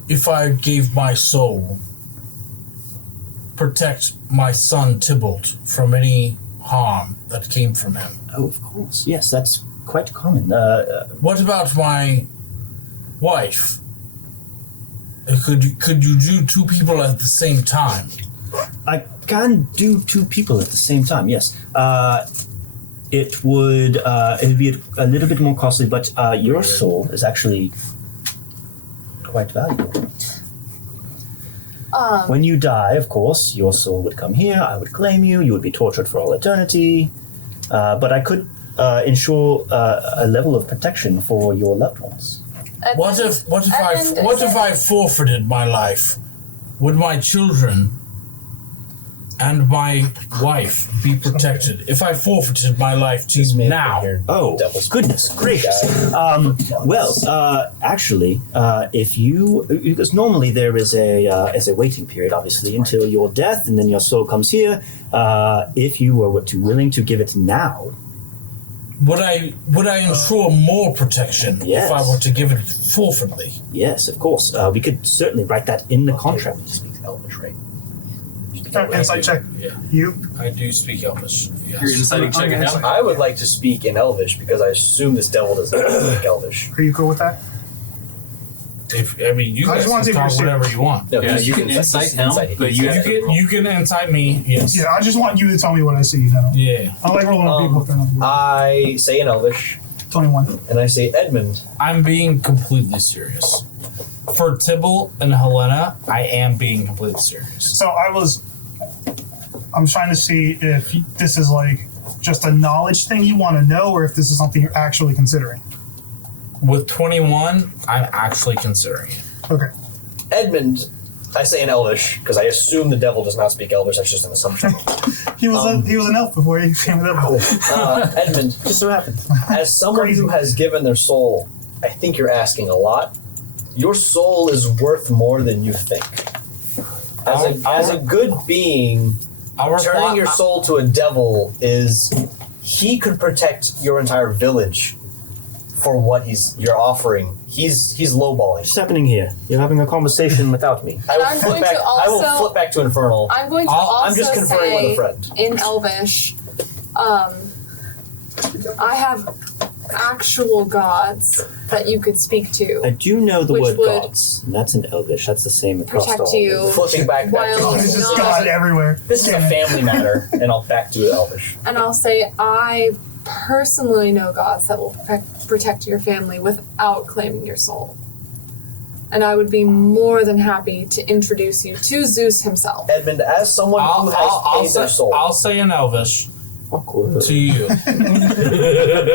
if I gave my soul, protect my son Tybalt from any harm that came from him? Oh, of course. Yes, that's quite common. What about my wife? Could you do 2 people at the same time? I can do 2 people at the same time. Yes. It would be a little bit more costly, but your soul is actually quite valuable. When you die, of course, your soul would come here. I would claim you. You would be tortured for all eternity. But I could ensure a level of protection for your loved ones. What if I forfeited my life? Would my children and my wife be protected if I forfeited my life to you now? Oh, goodness gracious. Actually, if you, because normally there is a waiting period, obviously, until your death, and then your soul comes here. If you were willing to give it now, Would I ensure more protection Yes. if I were to give it forfeitly? Yes, of course. We could certainly write that in the contract. He speaks Elvish, right? Insight check. Yeah, You. I do speak Elvish. Yes. Your insight check it out. I would like to speak in Elvish because I assume this devil does not speak Elvish. Are you cool with that? If you I guys just want can to talk see if you're whatever you want. No, Yeah, he's- you can he's insight him, but you have to You can incite me. Yes. Yeah, I just want you to tell me what I see. Now. Yeah. I like rolling on people if they're not the word. I say in Elvish, 21. and I say Edmund. I'm being completely serious. For Tybalt and Helena, I am being completely serious. So I'm trying to see if this is like just a knowledge thing you want to know, or if this is something you're actually considering. With 21, I'm actually considering it. Okay. Edmund, I say in Elvish because I assume the devil does not speak Elvish. That's just an assumption. He was an elf before he became a devil. Edmund, Just so happens. as someone Crazy. who has given their soul, I think you're asking a lot. Your soul is worth more than you think. As a good being, turning your soul to a devil he could protect your entire village for what you're offering. He's lowballing. What's happening here? You're having a conversation without me. I will I'm flip going back. to I will also- flip back to Infernal. I'm going to I'm just also conferring with a say friend. in Elvish, I have actual gods that you could speak I to, do know the Which word would gods, and that's in Elvish. That's the same across protect all. you, Flipping back. While Oh, to there's just No. God everywhere. This is a Damn it. family matter, and I'll back to Elvish. and I'll say I personally know gods that will protect your family without claiming your soul. And I would be more than happy to introduce you to Zeus himself. Edmund, as someone who has paid their soul, I'll say in Elvish Awkward. to you.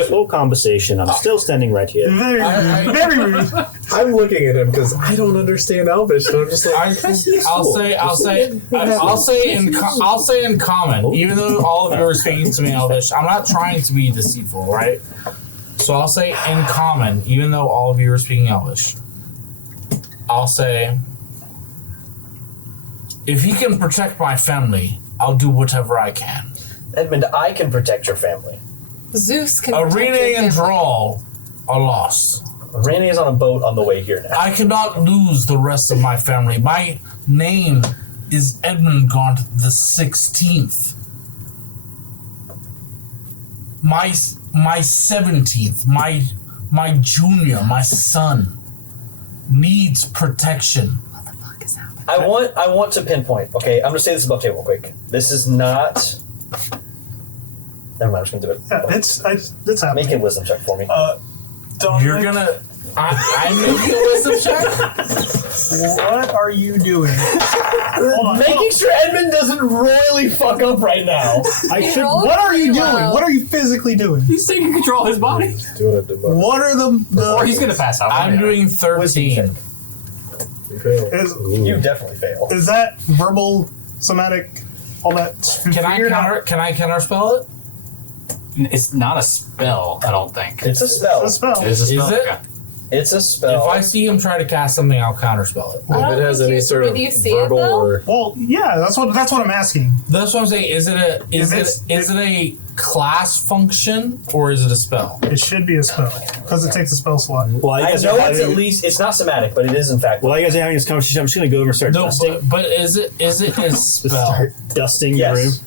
Slow conversation. I'm still standing right here. Very rude. Very rude. I'm looking at him because I don't understand Elvish, and I'm just like, I'll say in common, even though all of you are speaking to me in Elvish, I'm not trying to be deceitful, right? So I'll say in common, even though all of you are speaking Elvish. I'll say, if you can protect my family, I'll do whatever I can. Edmund, I can protect your family. Zeus can protect Arena your and family. Drawl are lost. Randy is on a boat on the way here now. I cannot lose the rest of my family. My name is Edmund Gaunt the 16th. My 17th, my junior, my son needs protection. What the fuck is happening? I want to pinpoint. Okay, I'm gonna say this above table quick. This is not. Never mind. I'm just gonna do it. Yeah, it's happening. Make a wisdom check for me. Don't You're gonna. I'm making a wisdom check. What are you doing? Hold on. Making sure Edmund doesn't royally fuck up right now. I You should. rolled What are you pretty doing? well. What are you physically doing? He's taking control of his body. doing a debug. What are the Or he's gonna pass out. I'm doing 13. You fail. is You definitely fail. is that verbal, somatic, all that? Can I counterspell it? It's not a spell, I don't think. It's a spell. It's a spell. It is a spell. Is it? Okay. It's a spell. If I see him try to cast something, I'll counterspell it. I If don't it has think any you- sort of would you see it, verbal though? or Well, yeah, that's what I'm asking. That's what I'm saying. Is it a class function or is it a spell? It should be a spell because it takes a spell slot. While you I guys know are it's at having, least. It's not somatic, but it is in fact. while you guys are having this conversation, I'm just going to go over and start No, dusting. but is it a Just spell? start dusting the room. Yes,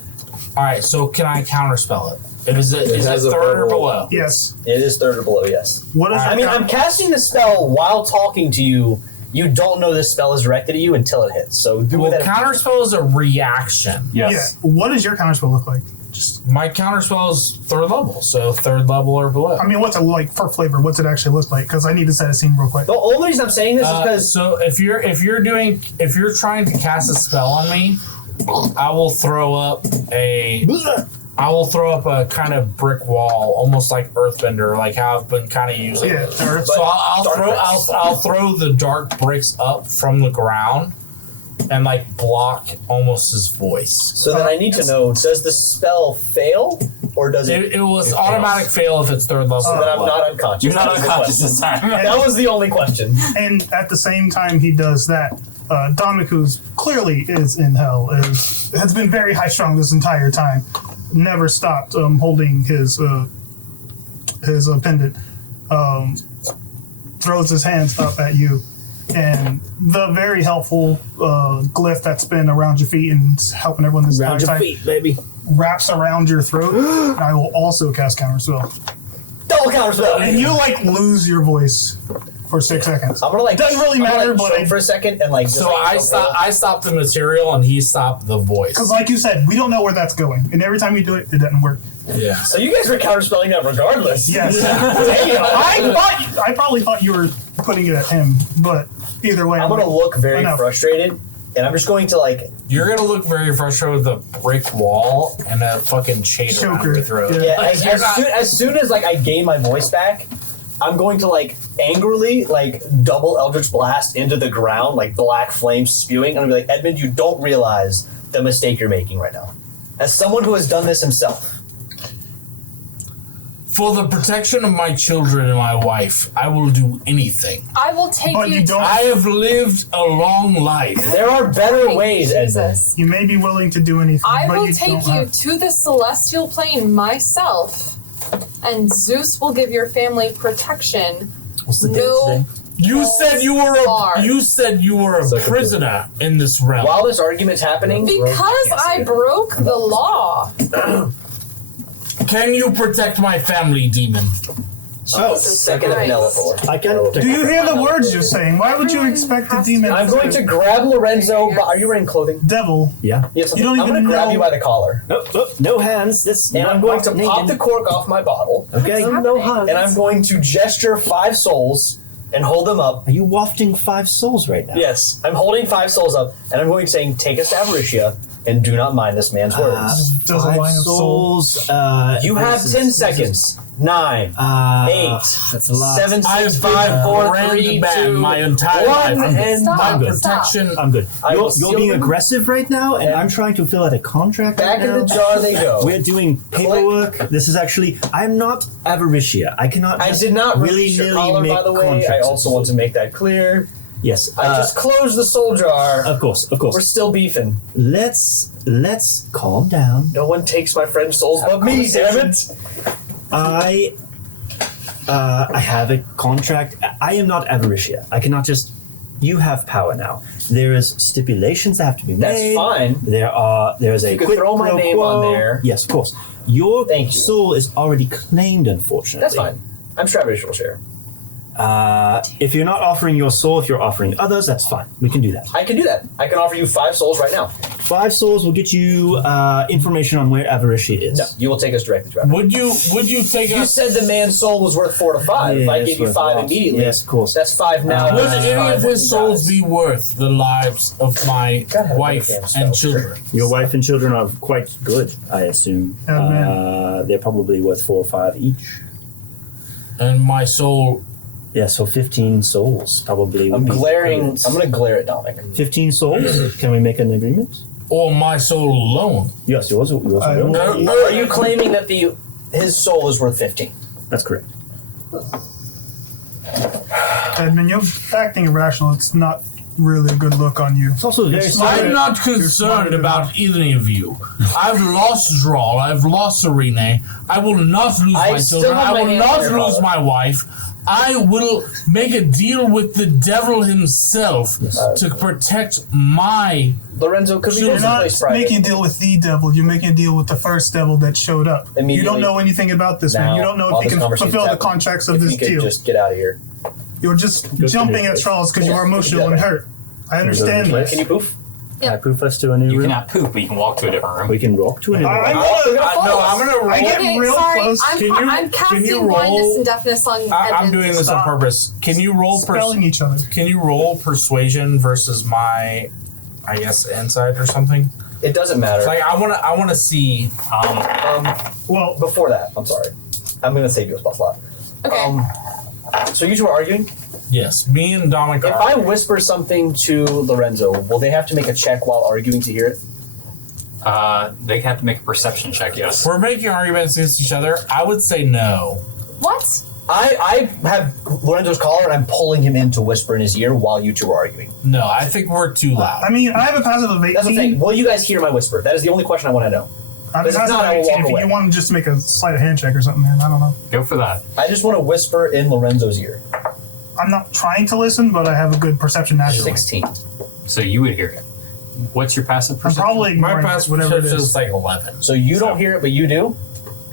All right, so can I counterspell it? Is it has a third or verbal- below? Yes. it is third or below. Yes. What is? I mean, I'm casting the spell while talking to you. You don't know this spell is directed at you until it hits. So do Well, that. counterspell is a reaction. Yes. Yeah. What does your counterspell look like? Just. My counterspell is third level, so third level or below. I mean, what's it like for flavor? What's it actually look like? Because I need to set a scene real quick. The only reason I'm saying this is because So if you're trying to cast a spell on me, I will throw up a kind of brick wall, almost like Earthbender, like how I've been kind of using. Yeah. Or, So Dark bricks. I'll throw the dark bricks up from the ground and like block almost his voice. So then I need to know: does the spell fail, or does it? It was automatic fail if it's third level. So then I'm not unconscious. You're not That was the unconscious question. this time. That was the only question. and at the same time he does that, Damiku's clearly is in hell. Has been very high strung this entire time. Never stopped holding his his pendant, throws his hands up at you, and the very helpful glyph that's been around your feet and helping everyone this Round your time feet, baby. wraps around your throat, and I will also cast counterspell. Double counterspell. And you lose your voice for 6 seconds. I'm gonna Doesn't really I'm gonna, matter, but choke for a second and just, So I stopped the material and he stopped the voice. because like you said, we don't know where that's going, and every time you do it, it doesn't work. Yeah. So you guys were counterspelling that regardless. Yes. I probably thought you were putting it at him, but either way, I'm gonna look very enough. frustrated, and I'm just going to You're gonna look very frustrated with a brick wall and a fucking chain around Choker. your throat. Yeah. as soon as I gain my voice back, I'm going to angrily double Eldritch Blast into the ground, black flames spewing, and I'm gonna be like, Edmund, you don't realize the mistake you're making right now. As someone who has done this himself. For the protection of my children and my wife, I will do anything. I will take But you. you don't. I have lived a long life. There are better ways, Edmund. Jesus. You may be willing to do anything, I but will you take don't you have. to the celestial plane myself, and Zeus will give your family protection. What's the date No. today? You said you were a Second prisoner in this realm. While this argument's happening, Because I broke the law. Can you protect my family, demon? Jesus second of Christ. Nellifor. I can. Do you hear the words you're saying? Why would you expect a demon? I'm going to grab Lorenzo. Are you wearing clothing? devil. Yeah. Yes. You don't I'm going even to grab know- you by the collar, No hands. That's and not I'm going to naked. pop the cork off my bottle, Okay. No hands. and I'm going to gesture 5 souls and hold them up. Are you wafting 5 souls right now? Yes, I'm holding 5 souls up, and I'm going to saying, "Take us to Avaritia, and do not mind this man's words." Just does a 5 line of souls. You have 10 seconds. 9, 8, That's a lot. 7, I 6, have 5, 4, brand 3, banned 2, my entire 1, life. and Stop. My Stop. protection. I'm good. I will You're seal being them. aggressive right now, and Yeah. I'm trying to fill out a contract back right in now. the jar they go. We're doing paperwork. This is actually. I'm not Avaritia. I cannot. I just did not release your willy-nilly collar, make by the way. I contracts. also want to make that clear. Yes. I just closed the soul jar. Of course. We're still beefing. Let's calm down. No one takes my friend's souls but me, damn it. I have a contract. I am not Avaritia. I cannot just. You have power now. There is stipulations that have to be That's made. fine. There is a You could quid throw my pro name quo. on there. Yes, of course. Your Thank you. soul is already claimed, unfortunately. That's fine. I'm sure Avaritia will share. If you're not offering your soul, if you're offering others, that's fine. We can do that. I can do that. I can offer you 5 souls right now. 5 souls will get you information on where Avaritia is. No, you will take us directly to Avaritia. Would you take You us? said the man's soul was worth 4 to 5. If I Yes, give you worth 5 lots. immediately, Yes, of course. that's 5 now. Would versus any 5 of when his he souls dies. be worth the lives of my God, I wife damn and spell, children? Your wife and children are quite good, I assume. Oh, man. They're probably worth 4 or 5 each. And my soul. Yeah, so 15 souls probably would I'm be glaring. good. I'm going to glare at Dominic. 15 souls? Can we make an agreement? Or my soul alone. Yes, yours will. I will- Are you claiming that his soul is worth 15? That's correct. Edmund, you're acting irrational. It's not really a good look on you. It's also very smart. I'm not smarter concerned than about any of you. I've lost Drawl. I've lost Serene. I will not lose I my still children. have I my will hand on not your lose collar. my wife. I will make a deal with the devil himself to protect my. Lorenzo, could we You're go not someplace private? making a deal with the devil. You're making a deal with the first devil that showed up. You Immediately. don't know anything about this man. Now, You don't know while if he this can conversation's fulfill the happening, contracts of if this we could deal. just get out of here. You're just Go jumping to at the- straws because you're Yeah, emotional and together. hurt. I understand Can this. Can you poof? Can I proof us to a new You room? cannot poop, but you can walk to a different room. We can walk to a new room. I'm No, gonna, I'm gonna roll. I get Okay, real sorry. close. I'm, Can you- I'm can casting you roll- blindness and deafness on I'm Edmund. doing this on Stop. purpose. Can you roll? spelling each other. Can you roll persuasion versus my, I guess, insight or something? It doesn't matter. Like I wanna see. Well, Before that, I'm sorry. I'm going to save you a spell slot. Okay. So you two are arguing? Yes, me and Dominic If are. I whisper something to Lorenzo, will they have to make a check while arguing to hear it? They have to make a perception check, yes. We're making arguments against each other. I would say no. What? I have Lorenzo's collar and I'm pulling him in to whisper in his ear while you two are arguing. No, I think we're too loud. I mean, I have a passive of That's what I'm 18. saying. Will you guys hear my whisper? That is the only question I want to know. I'm If not not, I will walk if away. you want to just make a sleight of hand check or something, man, I don't know. Go for that. I just want to whisper in Lorenzo's ear. I'm not trying to listen, but I have a good perception naturally. 16. So you would hear it. What's your passive I'm perception? probably My ignoring past whatever it perception is. is like 11. So you don't hear it, but you do?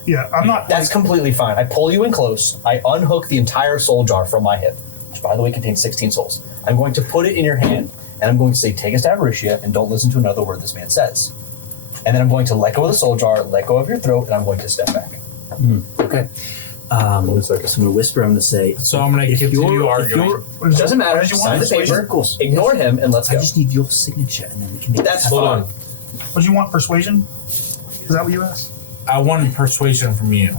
Yeah, I'm not. That's completely fine. I pull you in close. I unhook the entire soul jar from my hip, which, by the way, contains 16 souls. I'm going to put it in your hand, and I'm going to say, take us to Avaritia, and don't listen to another word this man says. And then I'm going to let go of the soul jar, let go of your throat, and I'm going to step back. Okay. 1 second. So I'm going to whisper. I'm going to say, So I'm going to continue arguing. What is Doesn't matter. What did you Sign want? the paper. Of course. Ignore him, and let's I go. just need your signature, and then we can make That's it Hold fine. on. What do you want? Persuasion? Is that what you asked? I wanted persuasion from you.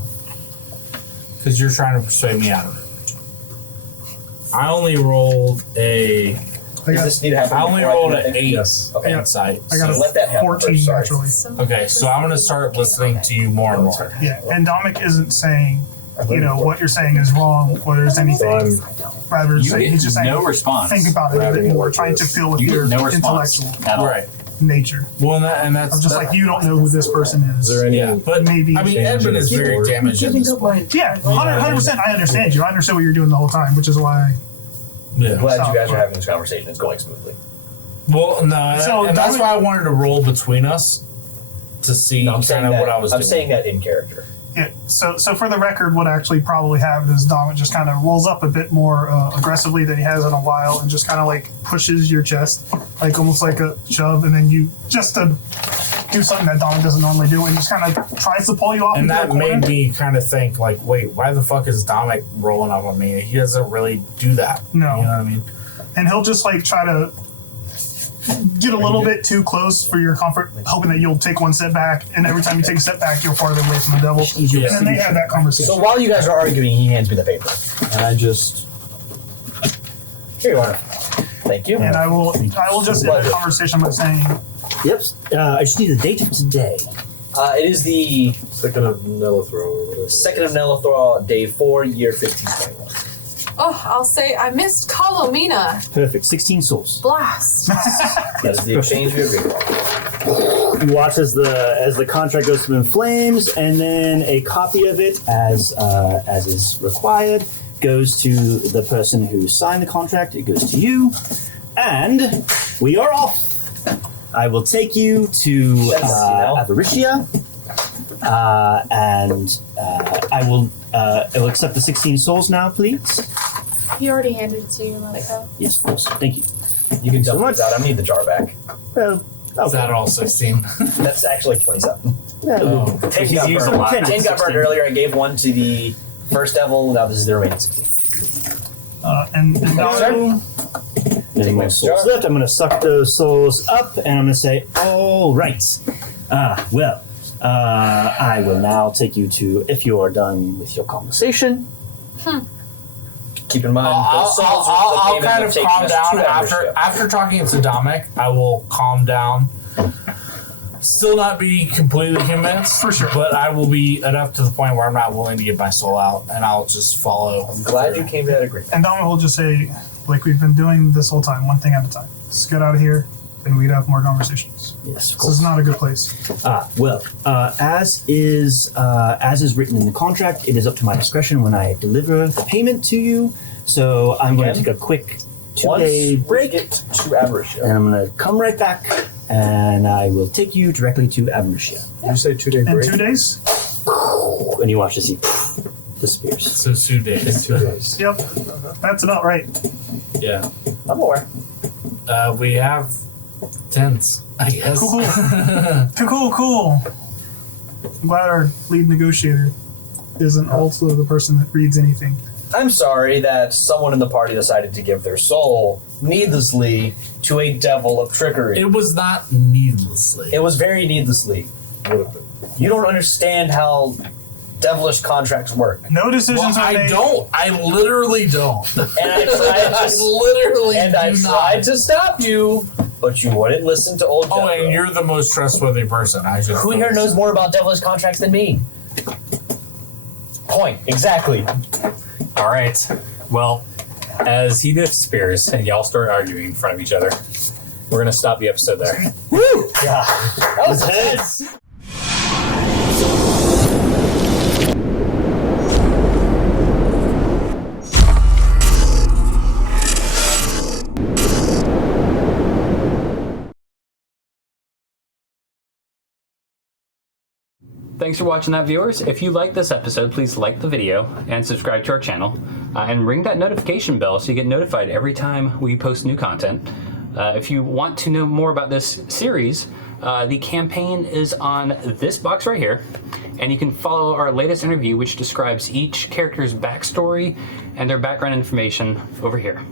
Because you're trying to persuade me out of it. I only rolled a... I Does got, this need to happen? I only before rolled do an anything? 8 Yes. Okay. insight. I got So- let that a happen 14 first, sorry. naturally. okay, so I'm going to start listening to you more and more. Yeah, and Dominic isn't saying, what you're saying is wrong, or there's So anything. I'm Rather, You saying, get he's just saying, no response. think about it. Grabbing We're more trying to this. feel with You your get no response intellectual at all. Right. nature. Well, and that's... I'm just like, you don't know who this person is. Is there any? Yeah, but Maybe. I mean, Edmund is very damaged at this point. Yeah, 100%. I understand you. I understand what you're doing the whole time, which is why. Yeah. Glad you guys are having this conversation. It's going smoothly. Well, no, So, and that's Dominic- why I wanted to roll between us to see No, I'm saying kind of that. what I was I'm doing. saying that in character. Yeah. So for the record, what actually probably happened is Dominic just kind of rolls up a bit more aggressively than he has in a while, and just kind of like pushes your chest, like almost like a shove, and then you just to do something that Dominic doesn't normally do, and just kind of tries to pull you off And into that a corner. made me kind of think, like, wait, why the fuck is Dominic rolling up on me? He doesn't really do that. No. You know what I mean? And he'll just like try to get a little bit too close for your comfort, hoping that you'll take one step back, and every time you take a step back, you're farther away from the devil. Yeah. And then they have that conversation. So while you guys are arguing, he hands me the paper. And I just... Here you are. Thank you. And I will just end the conversation by saying, Yep. I just need the date of today. It is the Second of Nelithro or whatever. 2nd of Nelithor, day 4, year 1521. Oh, I'll say I missed Colomina. Perfect. 16 souls. Blast. That is the exchange we agreed upon. You watch as the contract goes up in flames, and then a copy of it, as is required, goes to the person who signed the contract. It goes to you, and we are off. I will take you to Avaritia, and I will accept the 16 souls now, please. He already handed it to you and let it go. Yes, of course. Thank you. You can so dump much. this out. I need the jar back. Well, Is that all 16? That's actually 27. Oh. 10 He's got used a burned. lot. 10 got 16. burned earlier. I gave one to the first devil. Now this is the remaining 16. and Dominic, any more this souls jar. left? I'm going to suck those souls up, and I'm going to say, all right. Well, I will now take you to, if you are done with your conversation. Keep in mind, those souls are the I'll payment kind of of taking calm us down to after Avaritia. after talking to Dominic. I will calm down. Still not be completely convinced, For sure. but I will be enough to the point where I'm not willing to get my soul out, and I'll just follow. I'm glad you came to that agreement. and Dominic will just say, like we've been doing this whole time, one thing at a time. Let's get out of here, and we'd have more conversations. Yes, of This is course. not a good place. Well, as is written in the contract, it is up to my discretion when I deliver the payment to you. So I'm going to Again? take a quick Once 2-day we break, get to Avaritia. and I'm going to come right back, and I will take you directly to Avaritia. Did you say 2-day In break? 2 days? And you watch as he disappears. So 2 days. 2 days. Yep. That's about right. Yeah. I'm aware. We have tents, I guess. Cool. I'm glad our lead negotiator isn't also the person that reads anything. I'm sorry that someone in the party decided to give their soul needlessly to a devil of trickery. It was not needlessly. It was very needlessly. Would have been. You don't understand how devilish contracts work. No decisions Well, are I made. don't. I literally don't. And I tried I to, literally and I do tried not. to stop you, but you wouldn't listen to old Oh, Jethro. and you're the most trustworthy person. I should. Who here knows more about devilish contracts than me? Point. Exactly. All right. Well, as he disappears and y'all start arguing in front of each other, we're gonna stop the episode there. Yeah. That was intense. Thanks for watching that, viewers. If you like this episode, please like the video and subscribe to our channel. And ring that notification bell so you get notified every time we post new content. If you want to know more about this series, the campaign is on this box right here. And you can follow our latest interview, which describes each character's backstory and their background information over here.